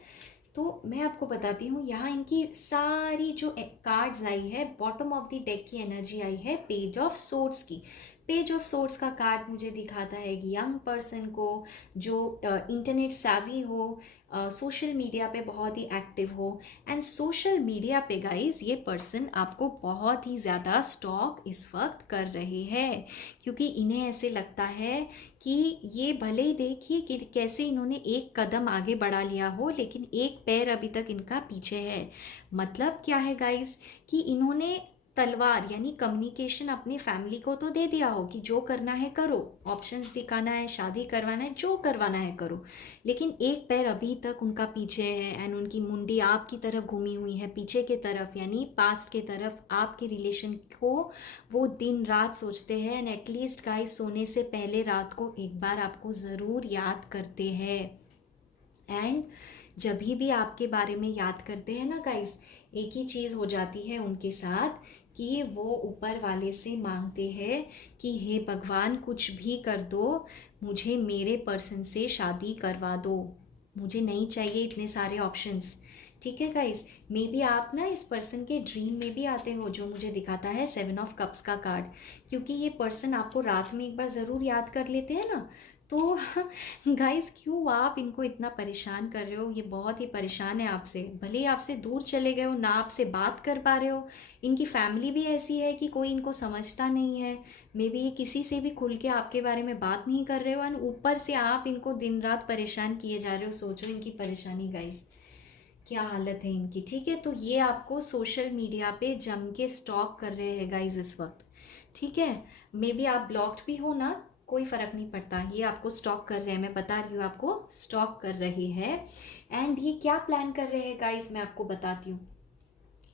तो मैं आपको बताती हूँ, यहाँ इनकी सारी जो कार्ड्स आई है, बॉटम ऑफ द डेक की एनर्जी आई है पेज ऑफ सोर्ड्स की। पेज ऑफ सोर्ड्स का कार्ड मुझे दिखाता है कि यंग पर्सन को जो इंटरनेट savvy हो, सोशल मीडिया पे बहुत ही एक्टिव हो। एंड सोशल मीडिया पे गाइस ये पर्सन आपको बहुत ही ज़्यादा स्टॉक इस वक्त कर रहे हैं, क्योंकि इन्हें ऐसे लगता है कि ये भले ही देखिए कि कैसे इन्होंने एक कदम आगे बढ़ा लिया हो, लेकिन एक पैर अभी तक इनका पीछे है। मतलब क्या है गाइस, कि इन्होंने तलवार यानी कम्युनिकेशन अपनी फैमिली को तो दे दिया हो कि जो करना है करो, ऑप्शंस दिखाना है, शादी करवाना है, जो करवाना है करो, लेकिन एक पैर अभी तक उनका पीछे है। एंड उनकी मुंडी आपकी तरफ घूमी हुई है, पीछे के तरफ, यानी पास्ट के तरफ। आपके रिलेशन को वो दिन रात सोचते हैं, एंड एटलीस्ट गाइस सोने से पहले रात को एक बार आपको ज़रूर याद करते हैं। एंड जब भी आपके बारे में याद करते हैं ना गाइस, एक ही चीज़ हो जाती है उनके साथ, कि वो ऊपर वाले से मांगते हैं कि हे भगवान कुछ भी कर दो, मुझे मेरे पर्सन से शादी करवा दो, मुझे नहीं चाहिए इतने सारे ऑप्शंस। ठीक है गाइस, मे बी आप ना इस पर्सन के ड्रीम में भी आते हो, जो मुझे दिखाता है 7 ऑफ कप्स का कार्ड, क्योंकि ये पर्सन आपको रात में एक बार ज़रूर याद कर लेते हैं ना। तो गाइस क्यों आप इनको इतना परेशान कर रहे हो, ये बहुत ही परेशान है आपसे, भले ही आपसे दूर चले गए हो, ना आपसे बात कर पा रहे हो। इनकी फैमिली भी ऐसी है कि कोई इनको समझता नहीं है, मे बी ये किसी से भी खुल के आपके बारे में बात नहीं कर रहे हो, एंड ऊपर से आप इनको दिन रात परेशान किए जा रहे हो। सोचो इनकी परेशानी गाइस, क्या हालत है इनकी। ठीक है, तो ये आपको सोशल मीडिया पे जम के स्टॉक कर रहे हैं गाइस इस वक्त। ठीक है, मे बी आप ब्लॉक्ड भी हो ना, कोई फ़र्क नहीं पड़ता, ये आपको स्टॉक कर रहे हैं, मैं बता रही हूँ आपको स्टॉक कर रहे हैं। एंड ये क्या प्लान कर रहे हैं गाइस, मैं आपको बताती हूँ।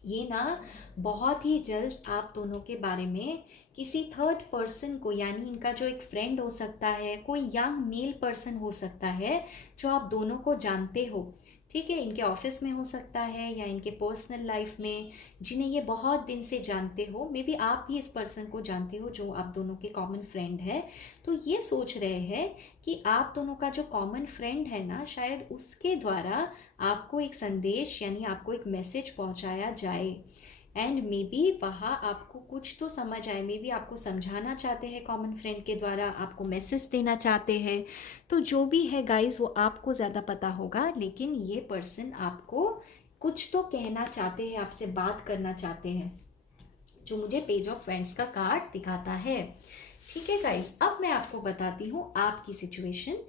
ये ना बहुत ही जल्द आप दोनों के बारे में किसी थर्ड पर्सन को, यानी इनका जो एक फ्रेंड हो सकता है, कोई यंग मेल पर्सन हो सकता है जो आप दोनों को जानते हो, ठीक है, इनके ऑफिस में हो सकता है या इनके पर्सनल लाइफ में, जिन्हें ये बहुत दिन से जानते हो। मे बी आप भी इस पर्सन को जानते हो जो आप दोनों के कॉमन फ्रेंड है। तो ये सोच रहे हैं कि आप दोनों का जो कॉमन फ्रेंड है ना, शायद उसके द्वारा आपको एक संदेश यानी आपको एक मैसेज पहुंचाया जाए। एंड मे बी वहाँ आपको कुछ तो समझ आए, मे बी आपको समझाना चाहते हैं कॉमन फ्रेंड के द्वारा, आपको मैसेज देना चाहते हैं। तो जो भी है गाइस वो आपको ज़्यादा पता होगा, लेकिन ये पर्सन आपको कुछ तो कहना चाहते हैं, आपसे बात करना चाहते हैं, जो मुझे पेज ऑफ फ्रेंड्स का कार्ड दिखाता है। ठीक है गाइस, अब मैं आपको बताती हूँ आपकी सिचुएशन।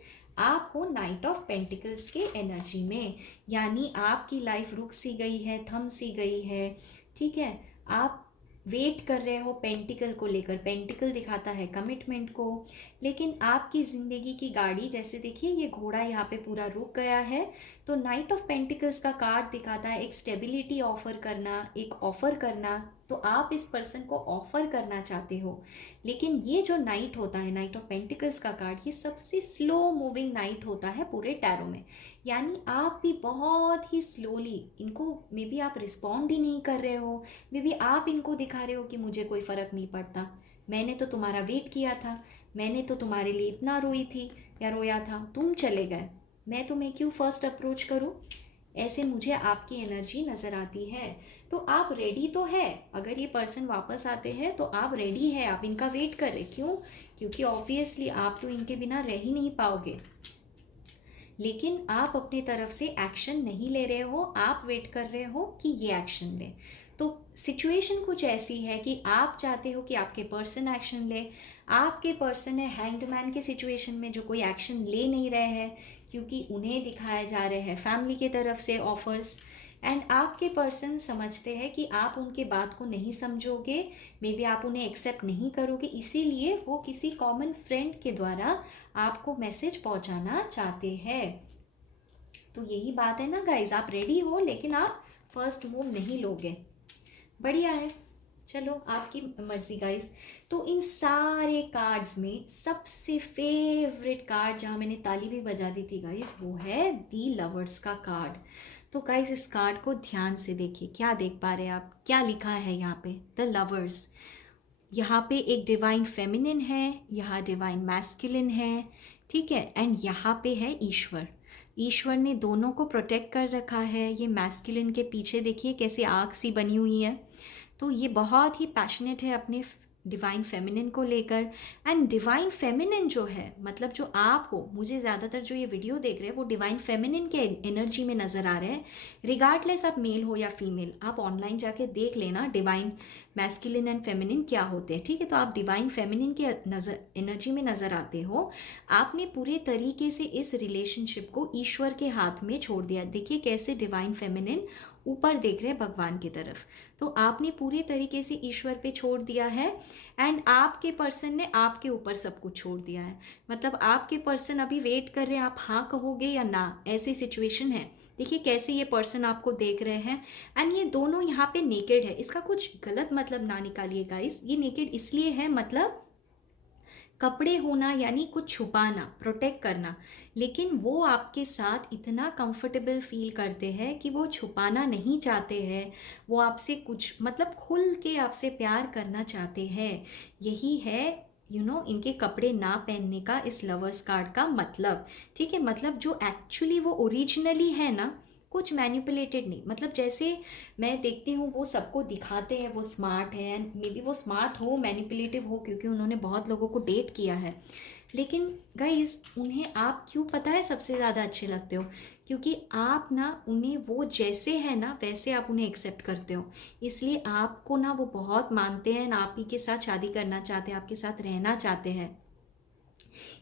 आप हो नाइट ऑफ पेंटिकल्स के एनर्जी में, यानी आपकी लाइफ रुक सी गई है, थम सी गई है। ठीक है, आप वेट कर रहे हो पेंटिकल को लेकर। पेंटिकल दिखाता है कमिटमेंट को, लेकिन आपकी ज़िंदगी की गाड़ी, जैसे देखिए ये घोड़ा यहाँ पे पूरा रुक गया है, तो नाइट ऑफ पेंटिकल्स का कार्ड दिखाता है एक स्टेबिलिटी ऑफर करना, एक ऑफर करना। तो आप इस पर्सन को ऑफर करना चाहते हो, लेकिन ये जो नाइट होता है, नाइट ऑफ पेंटिकल्स का कार्ड, ये सबसे स्लो मूविंग नाइट होता है पूरे टैरो में। यानी आप भी बहुत ही स्लोली इनको, मे बी आप रिस्पॉन्ड ही नहीं कर रहे हो, मे बी आप इनको दिखा रहे हो कि मुझे कोई फ़र्क नहीं पड़ता, मैंने तो तुम्हारा वेट किया था, मैंने तो तुम्हारे लिए इतना रोई थी या रोया था, तुम चले गए, मैं तुम्हें क्यों फर्स्ट अप्रोच करूं। ऐसे मुझे आपकी एनर्जी नज़र आती है। तो आप रेडी तो है, अगर ये पर्सन वापस आते हैं तो आप रेडी है, आप इनका वेट कर रहे, क्यों? क्योंकि ऑब्वियसली आप तो इनके बिना रह ही नहीं पाओगे, लेकिन आप अपनी तरफ से एक्शन नहीं ले रहे हो, आप वेट कर रहे हो कि ये एक्शन ले। तो सिचुएशन कुछ ऐसी है कि आप चाहते हो कि आपके पर्सन एक्शन ले, आपके पर्सन है हैंग्ड मैन के सिचुएशन में जो कोई एक्शन ले नहीं रहे हैं, क्योंकि उन्हें दिखाया जा रहे हैं फैमिली की तरफ से ऑफर्स, एंड आपके पर्सन समझते हैं कि आप उनके बात को नहीं समझोगे, मे बी आप उन्हें एक्सेप्ट नहीं करोगे, इसीलिए वो किसी कॉमन फ्रेंड के द्वारा आपको मैसेज पहुंचाना चाहते हैं। तो यही बात है ना गाइज, आप रेडी हो लेकिन आप फर्स्ट मूव नहीं लोगे। बढ़िया है, चलो आपकी मर्जी गाइज। तो इन सारे कार्ड्स में सबसे फेवरेट कार्ड, जहाँ मैंने ताली भी बजा दी थी गाइज, वो है दी लवर्स का कार्ड। तो गाइज इस कार्ड को ध्यान से देखिए, क्या देख पा रहे हैं आप, क्या लिखा है यहाँ पे, द लवर्स। यहाँ पे एक डिवाइन फेमिनिन है, यहाँ डिवाइन मैस्कुलिन है, ठीक है, एंड यहाँ पे है ईश्वर। ईश्वर ने दोनों को प्रोटेक्ट कर रखा है। ये मैस्कुलिन के पीछे देखिए कैसी आग सी बनी हुई है, तो ये बहुत ही पैशनेट है अपने डिवाइन फेमिनिन को लेकर। एंड डिवाइन फेमिनिन जो है, मतलब जो आप हो, मुझे ज़्यादातर जो ये वीडियो देख रहे हैं वो डिवाइन फेमिनिन के एनर्जी में नज़र आ रहे हैं, रिगार्डलेस आप मेल हो या फीमेल। आप ऑनलाइन जाके देख लेना डिवाइन मैस्कुलिन एंड फेमिनिन क्या होते हैं, ठीक है। तो आप डिवाइन फेमिनिन के एनर्जी में नज़र आते हो। आपने पूरे तरीके से इस रिलेशनशिप को ईश्वर के हाथ में छोड़ दिया। देखिए कैसे डिवाइन फेमिनिन ऊपर देख रहे हैं भगवान की तरफ, तो आपने पूरे तरीके से ईश्वर पे छोड़ दिया है, एंड आपके पर्सन ने आपके ऊपर सब कुछ छोड़ दिया है। मतलब आपके पर्सन अभी वेट कर रहे हैं आप हाँ कहोगे या ना, ऐसी सिचुएशन है। देखिए कैसे ये पर्सन आपको देख रहे हैं, एंड ये दोनों यहाँ पे नेकेड है। इसका कुछ गलत मतलब ना निकालिए गाइस, ये नेकेड इसलिए है, मतलब कपड़े होना यानी कुछ छुपाना, प्रोटेक्ट करना, लेकिन वो आपके साथ इतना कंफर्टेबल फील करते हैं कि वो छुपाना नहीं चाहते हैं, वो आपसे कुछ मतलब खुल के आपसे प्यार करना चाहते हैं। यही है इनके कपड़े ना पहनने का इस लवर्स कार्ड का मतलब, ठीक है। मतलब जो एक्चुअली वो ओरिजिनली है ना, कुछ मैनिपुलेटेड नहीं। मतलब जैसे मैं देखती हूँ वो सबको दिखाते हैं वो स्मार्ट है, एंड मे बी वो स्मार्ट हो, मैनिपुलेटिव हो, क्योंकि उन्होंने बहुत लोगों को डेट किया है। लेकिन गाइस उन्हें आप क्यों पता है सबसे ज़्यादा अच्छे लगते हो? क्योंकि आप ना उन्हें वो जैसे है ना वैसे आप उन्हें एक्सेप्ट करते हो, इसलिए आपको ना वो बहुत मानते हैं, आप ही के साथ शादी करना चाहते हैं, आपके साथ रहना चाहते हैं।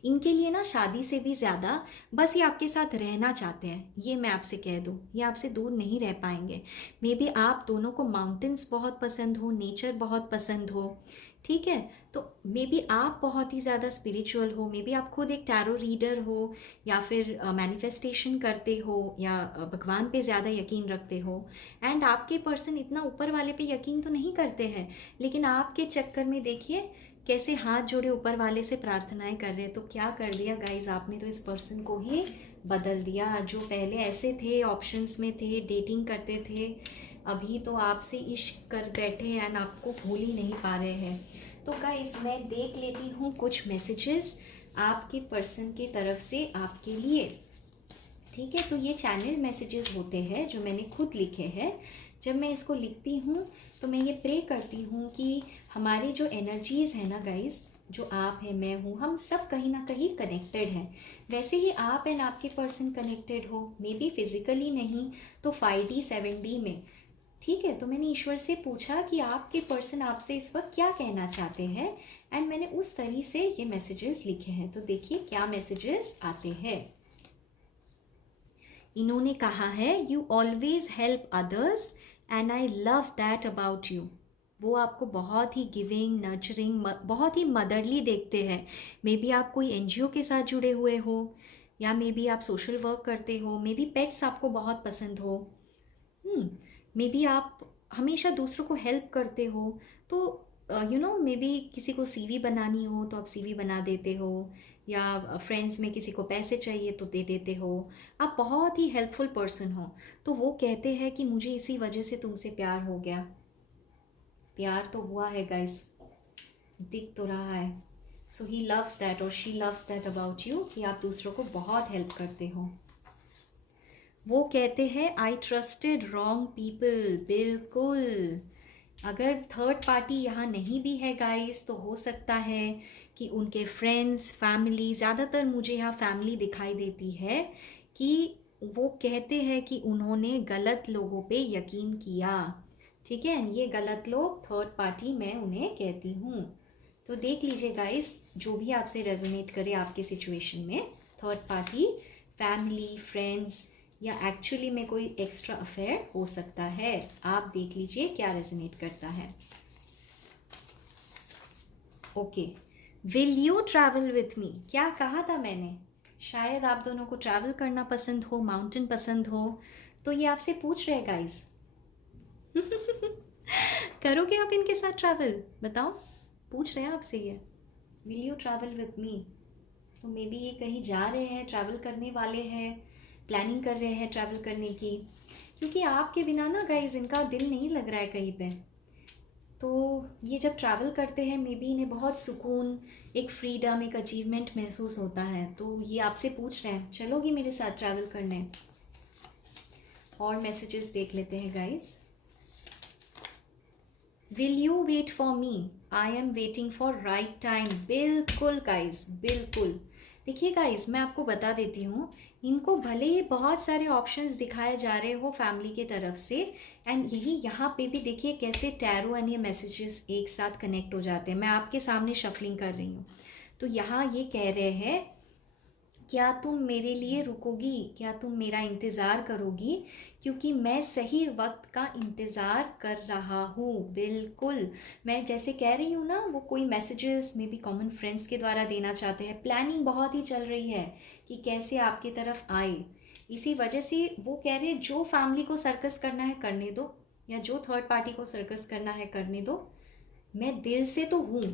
इनके लिए ना शादी से भी ज़्यादा बस ये आपके साथ रहना चाहते हैं, ये मैं आपसे कह दूँ, ये आपसे दूर नहीं रह पाएंगे। मे बी आप दोनों को माउंटेन्स बहुत पसंद हो, नेचर बहुत पसंद हो, ठीक है। तो मे बी आप बहुत ही ज़्यादा स्पिरिचुअल हो, मे बी आप खुद एक टैरो रीडर हो, या फिर मैनिफेस्टेशन करते हो, या भगवान पे ज़्यादा यकीन रखते हो, एंड आपके पर्सन इतना ऊपर वाले पे यकीन तो नहीं करते हैं, लेकिन आपके चक्कर में देखिए कैसे हाथ जोड़े ऊपर वाले से प्रार्थनाएं कर रहे हैं। तो क्या कर दिया गाइज आपने, तो इस पर्सन को ही बदल दिया। जो पहले ऐसे थे, ऑप्शंस में थे, डेटिंग करते थे, अभी तो आपसे इश्क कर बैठे एंड आपको भूल ही नहीं पा रहे हैं। तो गाइज मैं देख लेती हूँ कुछ मैसेजेस आपके पर्सन की तरफ से आपके लिए, ठीक है। तो ये चैनल मैसेजेस होते हैं जो मैंने खुद लिखे हैं। जब मैं इसको लिखती हूँ तो मैं ये प्रे करती हूँ कि हमारी जो एनर्जीज़ है ना गाइज, जो आप हैं, मैं हूँ, हम सब कहीं ना कहीं कनेक्टेड हैं। वैसे ही आप एंड आपके पर्सन कनेक्टेड हो, मे बी फिजिकली नहीं तो 5D 7D में, ठीक है। तो मैंने ईश्वर से पूछा कि आपके पर्सन आपसे इस वक्त क्या कहना चाहते हैं, एंड मैंने उस तरीके से ये मैसेजेस लिखे हैं। तो देखिए क्या मैसेजेस आते हैं। इन्होंने कहा है, you always help others and I love that about you. वो आपको बहुत ही गिविंग, नर्चरिंग, बहुत ही मदरली देखते हैं। मे बी आप कोई एनजीओ के साथ जुड़े हुए हो, या मे बी आप सोशल वर्क करते हो, मे बी पेट्स आपको बहुत पसंद हो, मे बी आप हमेशा दूसरों को हेल्प करते हो। तो मे बी किसी को सीवी बनानी हो तो आप सीवी बना देते हो, या फ्रेंड्स में किसी को पैसे चाहिए तो दे देते हो। आप बहुत ही हेल्पफुल पर्सन हो। तो वो कहते हैं कि मुझे इसी वजह से तुमसे प्यार हो गया। प्यार तो हुआ है गाइस, दिख तो रहा है। सो ही लव्स दैट और she loves that about you, कि आप दूसरों को बहुत हेल्प करते हो। वो कहते हैं आई ट्रस्टेड रॉन्ग पीपल। बिल्कुल। अगर थर्ड पार्टी यहाँ नहीं भी है गाइस, तो हो सकता है कि उनके फ्रेंड्स, फैमिली, ज़्यादातर मुझे यहाँ फैमिली दिखाई देती है, कि वो कहते हैं कि उन्होंने गलत लोगों पे यकीन किया। ठीक है, ये गलत लोग थर्ड पार्टी मैं उन्हें कहती हूँ। तो देख लीजिए गाइस, जो भी आपसे रेजोनेट करे आपके सिचुएशन में, थर्ड पार्टी, फैमिली, फ्रेंड्स, या एक्चुअली में कोई एक्स्ट्रा अफेयर हो सकता है। आप देख लीजिए क्या रेजोनेट करता है। Okay, will you travel with me? क्या कहा था मैंने? शायद आप दोनों को ट्रैवल करना पसंद हो, माउंटेन पसंद हो, तो ये आपसे पूछ रहे गाइस। करोगे आप इनके साथ ट्रैवल? बताओ, पूछ रहे हैं आपसे ये, will you travel with me? तो मे बी ये कहीं जा रहे हैं, ट्रैवल करने वाले हैं, प्लानिंग कर रहे हैं ट्रैवल करने की, क्योंकि आपके बिना ना गाइज इनका दिल नहीं लग रहा है कहीं पे। तो ये जब ट्रैवल करते हैं, मे बी इन्हें बहुत सुकून, एक फ्रीडम, एक अचीवमेंट महसूस होता है। तो ये आपसे पूछ रहे हैं, चलोगी मेरे साथ ट्रैवल करने? और मैसेजेस देख लेते हैं guys. Will you wait for me? I am waiting for right time. बिल्कुल गाइज, बिल्कुल। देखिए गाइज, मैं आपको बता देती हूँ, इनको भले ही बहुत सारे ऑप्शंस दिखाए जा रहे हो फैमिली के तरफ से, एंड यही यहाँ पे भी देखिए कैसे टैरो एंड ये मैसेजेस एक साथ कनेक्ट हो जाते हैं। मैं आपके सामने शफलिंग कर रही हूँ, तो यहाँ ये कह रहे हैं, क्या तुम मेरे लिए रुकोगी? क्या तुम मेरा इंतज़ार करोगी? क्योंकि मैं सही वक्त का इंतज़ार कर रहा हूँ। बिल्कुल, मैं जैसे कह रही हूँ ना, वो कोई messages may be common friends के द्वारा देना चाहते हैं। प्लानिंग बहुत ही चल रही है कि कैसे आपकी तरफ आए। इसी वजह से वो कह रहे हैं, जो फैमिली को सर्कस करना है करने दो, या जो थर्ड पार्टी को सर्कस करना है करने दो। मैं दिल से तो हूँ,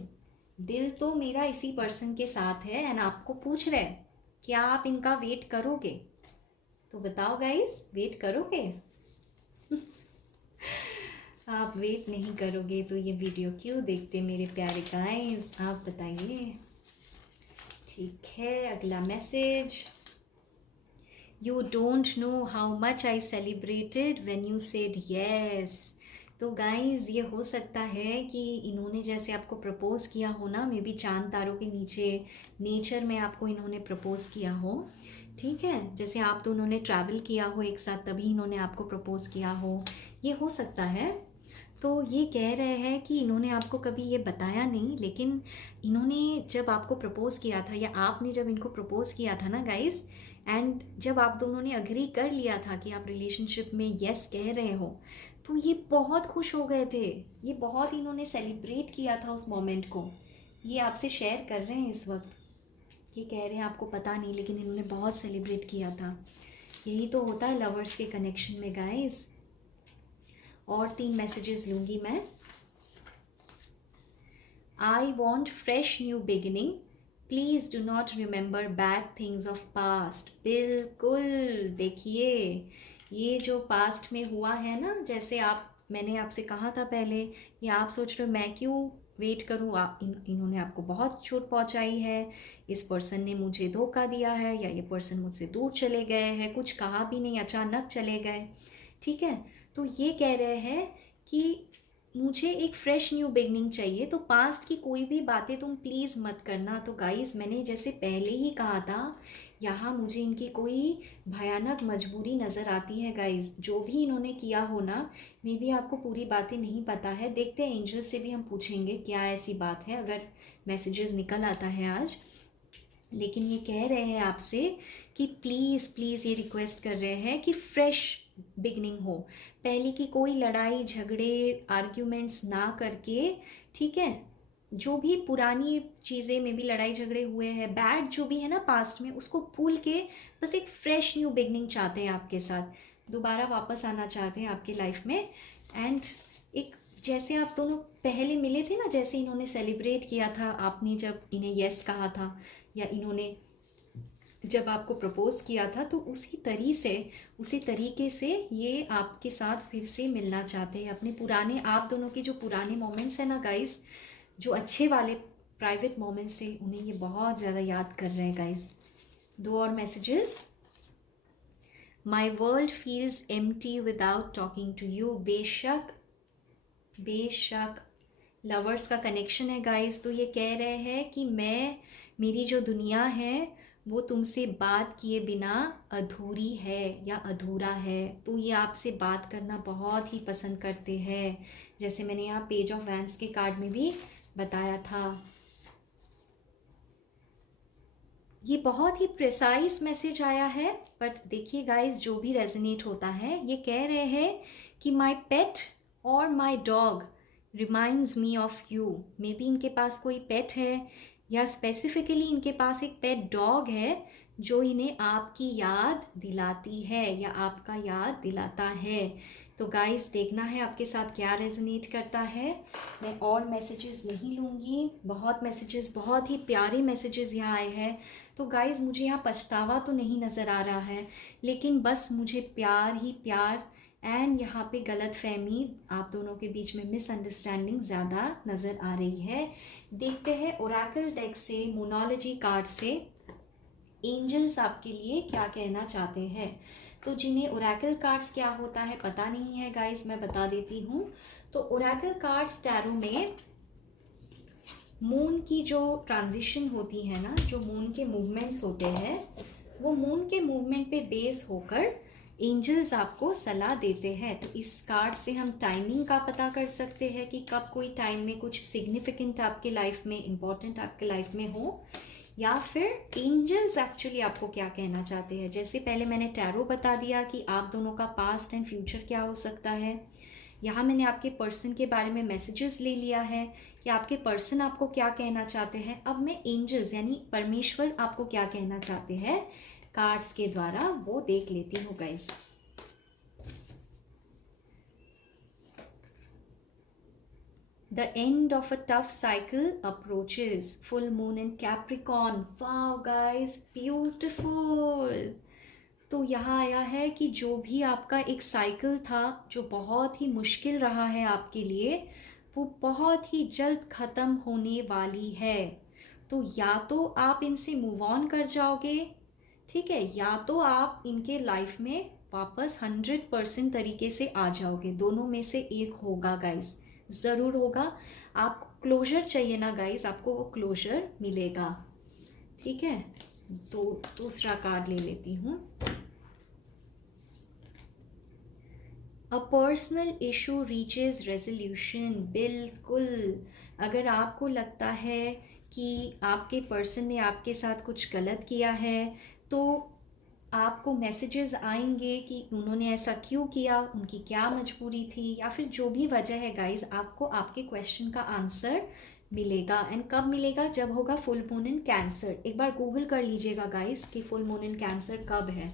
दिल तो मेरा इसी पर्सन के साथ है। एंड आपको पूछ रहे हैं, क्या आप इनका वेट करोगे? तो बताओ गाइस, वेट करोगे? आप वेट नहीं करोगे तो ये वीडियो क्यों देखते मेरे प्यारे गाइस? आप बताइए। ठीक है, अगला message. You don't know how much I celebrated when you said yes. तो गाइस, ये हो सकता है कि इन्होंने जैसे आपको प्रपोज़ किया हो ना, मे बी चांद तारों के नीचे नेचर में आपको इन्होंने प्रपोज़ किया हो। ठीक है, जैसे आप दोनों ने ट्रैवल किया हो एक साथ, तभी इन्होंने आपको प्रपोज़ किया हो, ये हो सकता है। तो ये कह रहे हैं कि इन्होंने आपको कभी ये बताया नहीं, लेकिन इन्होंने जब आपको प्रपोज़ किया था, या आपने जब इनको प्रपोज़ किया था ना गाइस, एंड जब आप दोनों ने अग्री कर लिया था कि आप रिलेशनशिप में यस कह रहे हो, तो ये बहुत खुश हो गए थे। ये बहुत इन्होंने सेलिब्रेट किया था उस मोमेंट को। ये आपसे शेयर कर रहे हैं इस वक्त। ये कह रहे हैं आपको पता नहीं, लेकिन इन्होंने बहुत सेलिब्रेट किया था। यही तो होता है लवर्स के कनेक्शन में गाइस। और 3 मैसेजेस लूँगी मैं। I want fresh new beginning, please do not remember bad things of past. बिल्कुल, देखिए ये जो पास्ट में हुआ है ना, जैसे मैंने आपसे कहा था पहले, ये आप सोच रहे हो मैं क्यों वेट करूँ, इन्होंने आपको बहुत चोट पहुँचाई है, इस पर्सन ने मुझे धोखा दिया है, या ये पर्सन मुझसे दूर चले गए हैं, कुछ कहा भी नहीं, अचानक चले गए। ठीक है, तो ये कह रहे हैं कि मुझे एक फ्रेश न्यू बिगनिंग चाहिए, तो पास्ट की कोई भी बातें तुम प्लीज़ मत करना। तो गाइस, मैंने जैसे पहले ही कहा था, यहाँ मुझे इनकी कोई भयानक मजबूरी नज़र आती है गाइस। जो भी इन्होंने किया हो ना, मे बी आपको पूरी बातें नहीं पता है। देखते हैं, एंजल से भी हम पूछेंगे क्या ऐसी बात है, अगर मैसेजेस निकल आता है आज। लेकिन ये कह रहे हैं आपसे कि प्लीज़ प्लीज़, ये रिक्वेस्ट कर रहे हैं कि फ्रेश बिगनिंग हो। पहले की कोई लड़ाई झगड़े आर्ग्यूमेंट्स ना करके, ठीक है, जो भी पुरानी चीज़ें में भी लड़ाई झगड़े हुए हैं, बैड जो भी है ना पास्ट में, उसको भूल के बस एक फ्रेश न्यू बिगनिंग चाहते हैं आपके साथ, दोबारा वापस आना चाहते हैं आपके लाइफ में। एंड एक जैसे आप दोनों पहले मिले थे ना, जैसे इन्होंने सेलिब्रेट किया था, आपने जब इन्हें यस कहा था या इन्होंने जब आपको प्रपोज किया था, तो उसी तरीके से ये आपके साथ फिर से मिलना चाहते हैं। अपने पुराने, आप दोनों के जो पुराने मोमेंट्स हैं ना गाइस, जो अच्छे वाले प्राइवेट मोमेंट्स से, उन्हें ये बहुत ज़्यादा याद कर रहे हैं गाइस। दो और messages. My world feels empty without talking to you. बेशक बेशक लवर्स का कनेक्शन है गाइस। तो ये कह रहे हैं कि मेरी जो दुनिया है वो तुमसे बात किए बिना अधूरी है या अधूरा है। तो ये आपसे बात करना बहुत ही पसंद करते हैं, जैसे मैंने यहाँ पेज ऑफ वैंड्स के कार्ड में भी बताया था। ये बहुत ही प्रिसाइज मैसेज आया है, बट देखिए गाइस, जो भी रेजोनेट होता है, ये कह रहे हैं कि माई पेट और my dog reminds me of you. May be इनके पास कोई पेट है, या स्पेसिफिकली इनके पास एक पेट डॉग है जो इन्हें आपकी याद दिलाती है या आपका याद दिलाता है। तो गाइस, देखना है आपके साथ क्या रेजोनेट करता है। मैं और मैसेजेस नहीं लूँगी, बहुत मैसेजेस, बहुत ही प्यारे मैसेजेस यहाँ आए हैं। तो गाइस, मुझे यहाँ पछतावा तो नहीं नज़र आ रहा है, लेकिन बस मुझे प्यार ही प्यार एंड यहाँ पे गलत फहमी, आप दोनों के बीच में मिसअंडरस्टैंडिंग ज़्यादा नज़र आ रही है। देखते हैं ओरेकल डेक से, मोनोलॉजी कार्ड से एंजल्स आपके लिए क्या कहना चाहते हैं। तो जिन्हें ओरेकल कार्ड्स क्या होता है पता नहीं है गाइस, मैं बता देती हूँ। तो ओरेकल कार्ड्स टैरो में मून की जो ट्रांजिशन होती है ना, जो मून के मूवमेंट्स होते हैं, वो मून के मूवमेंट पे बेस होकर एंजल्स आपको सलाह देते हैं। तो इस कार्ड से हम टाइमिंग का पता कर सकते हैं कि कब कोई टाइम में कुछ सिग्निफिकेंट आपके लाइफ में, इम्पॉर्टेंट आपके लाइफ में हो, या फिर एंजल्स एक्चुअली आपको क्या कहना चाहते हैं। जैसे पहले मैंने टैरो बता दिया कि आप दोनों का पास्ट एंड फ्यूचर क्या हो सकता है। यहाँ मैंने आपके पर्सन के बारे में मैसेजेस ले लिया है कि आपके पर्सन आपको क्या कहना चाहते हैं। अब मैं एंजल्स यानी परमेश्वर आपको क्या कहना चाहते हैं कार्ड्स के द्वारा वो देख लेती हूँ guys. The end of a tough cycle approaches. Full moon in Capricorn. Wow guys, beautiful. तो यहाँ आया है कि जो भी आपका एक साइकिल था जो बहुत ही मुश्किल रहा है आपके लिए, वो बहुत ही जल्द ख़त्म होने वाली है। तो या तो आप इनसे मूव ऑन कर जाओगे, ठीक है, या तो आप इनके लाइफ में वापस 100% तरीके से आ जाओगे। दोनों में से एक होगा गाइस, ज़रूर होगा। आपको क्लोजर चाहिए ना गाइस, आपको वो क्लोजर मिलेगा, ठीक है। तो दूसरा कार्ड ले लेती हूँ। A personal issue reaches resolution. बिल्कुल, अगर आपको लगता है कि आपके पर्सन ने आपके साथ कुछ गलत किया है, तो आपको मैसेजेस आएंगे कि उन्होंने ऐसा क्यों किया, उनकी क्या मजबूरी थी, या फिर जो भी वजह है गाइस, आपको आपके क्वेश्चन का आंसर मिलेगा। एंड कब मिलेगा? जब होगा फुल मून इन कैंसर। एक बार गूगल कर लीजिएगा गाइस कि फुल मून इन कैंसर कब है।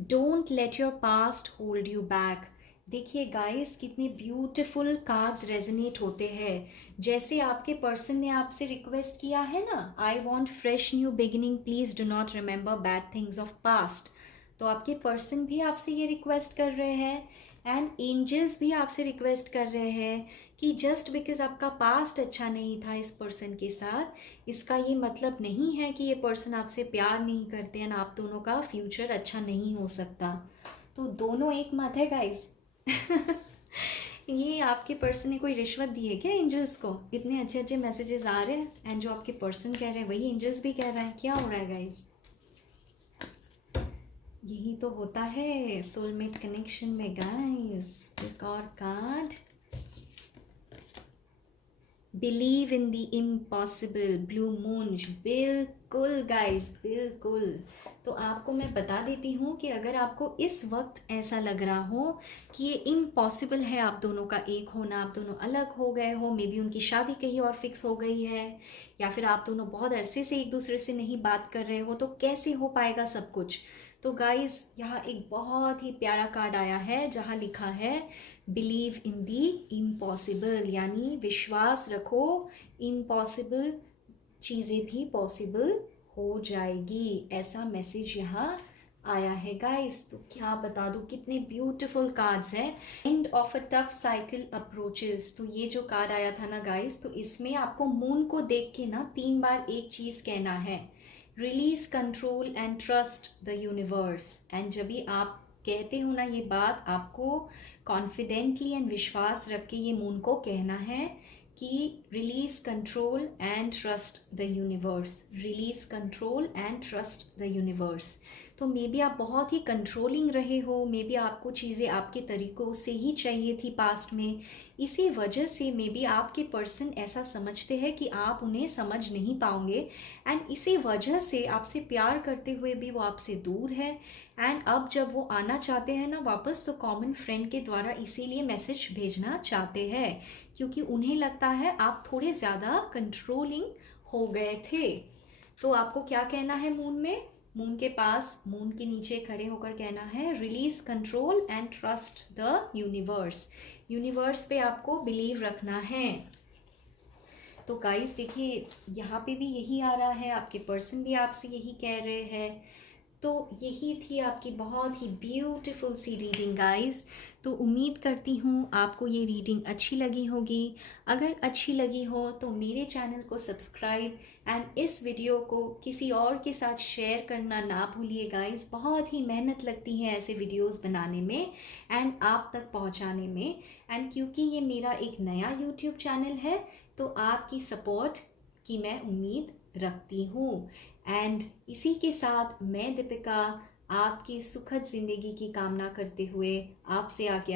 Don't let your past hold you back. देखिए गाइस, कितने ब्यूटीफुल कार्ड्स रेजोनेट होते हैं। जैसे आपके पर्सन ने आपसे रिक्वेस्ट किया है ना, I want fresh new beginning, please do not remember bad things of past. तो आपके पर्सन भी आपसे ये रिक्वेस्ट कर रहे हैं, एंड एंजल्स भी आपसे रिक्वेस्ट कर रहे हैं कि जस्ट बिकॉज आपका पास्ट अच्छा नहीं था इस पर्सन के साथ, इसका ये मतलब नहीं है कि ये पर्सन आपसे प्यार नहीं करते हैं, आप दोनों का फ्यूचर अच्छा नहीं हो सकता। तो दोनों एक मत है गाइस। ये आपके पर्सन ने कोई रिश्वत दी है क्या एंजल्स को? इतने अच्छे अच्छे मैसेजेस आ रहे हैं, एंड जो आपके पर्सन कह रहे हैं वही एंजल्स भी कह रहे हैं। क्या हो रहा है गाइस? यही तो होता है सोलमेट कनेक्शन में गाइस। एक और card, believe in the impossible, blue moon. बिल्कुल गाइस, बिल्कुल। तो आपको मैं बता देती हूँ कि अगर आपको इस वक्त ऐसा लग रहा हो कि ये इम्पॉसिबल है आप दोनों का एक होना, आप दोनों अलग हो गए हो, मे बी उनकी शादी कहीं और फिक्स हो गई है, या फिर आप दोनों बहुत अरसे से एक दूसरे से नहीं बात कर रहे हो, तो कैसे हो पाएगा सब कुछ। तो गाइस यहाँ एक बहुत ही प्यारा कार्ड आया है जहाँ लिखा है बिलीव इन दी इम्पॉसिबल, यानी विश्वास रखो, इम्पॉसिबल चीज़ें भी पॉसिबल हो जाएगी, ऐसा मैसेज यहाँ आया है गाइस। तो क्या बता दूँ, कितने ब्यूटीफुल कार्ड्स हैं। End of a tough cycle approaches, तो ये जो कार्ड आया था ना गाइस, तो इसमें आपको मून को देख के ना 3 बार एक चीज़ कहना है, release control and trust the universe. And जब भी आप कहते हो ना ये बात, आपको कॉन्फिडेंटली एंड विश्वास रख के ये मून को कहना है कि release control and trust the universe, release control and trust the universe. तो मे बी आप बहुत ही कंट्रोलिंग रहे हो, मे बी आपको चीज़ें आपके तरीक़ों से ही चाहिए थी पास्ट में, इसी वजह से मे बी आपके पर्सन ऐसा समझते हैं कि आप उन्हें समझ नहीं पाओगे, एंड इसी वजह से आपसे प्यार करते हुए भी वो आपसे दूर है। एंड अब जब वो आना चाहते हैं ना वापस, तो कॉमन फ्रेंड के द्वारा इसीलिए मैसेज भेजना चाहते हैं, क्योंकि उन्हें लगता है आप थोड़े ज़्यादा कंट्रोलिंग हो गए थे। तो आपको क्या कहना है मून में, मून के पास, मून के नीचे खड़े होकर कहना है release control and trust the universe. Universe पे आपको बिलीव रखना है। तो गाइस देखिए यहाँ पे भी यही आ रहा है, आपके पर्सन भी आपसे यही कह रहे हैं। तो यही थी आपकी बहुत ही ब्यूटीफुल सी रीडिंग गाइस। तो उम्मीद करती हूँ आपको ये रीडिंग अच्छी लगी होगी। अगर अच्छी लगी हो तो मेरे चैनल को सब्सक्राइब एंड इस वीडियो को किसी और के साथ शेयर करना ना भूलिए गाइस। बहुत ही मेहनत लगती है ऐसे वीडियोस बनाने में एंड आप तक पहुँचाने में। एंड क्योंकि ये मेरा एक नया यूट्यूब चैनल है, तो आपकी सपोर्ट की मैं उम्मीद रखती हूँ। एंड इसी के साथ मैं दीपिका आपकी सुखद ज़िंदगी की कामना करते हुए आपसे आगे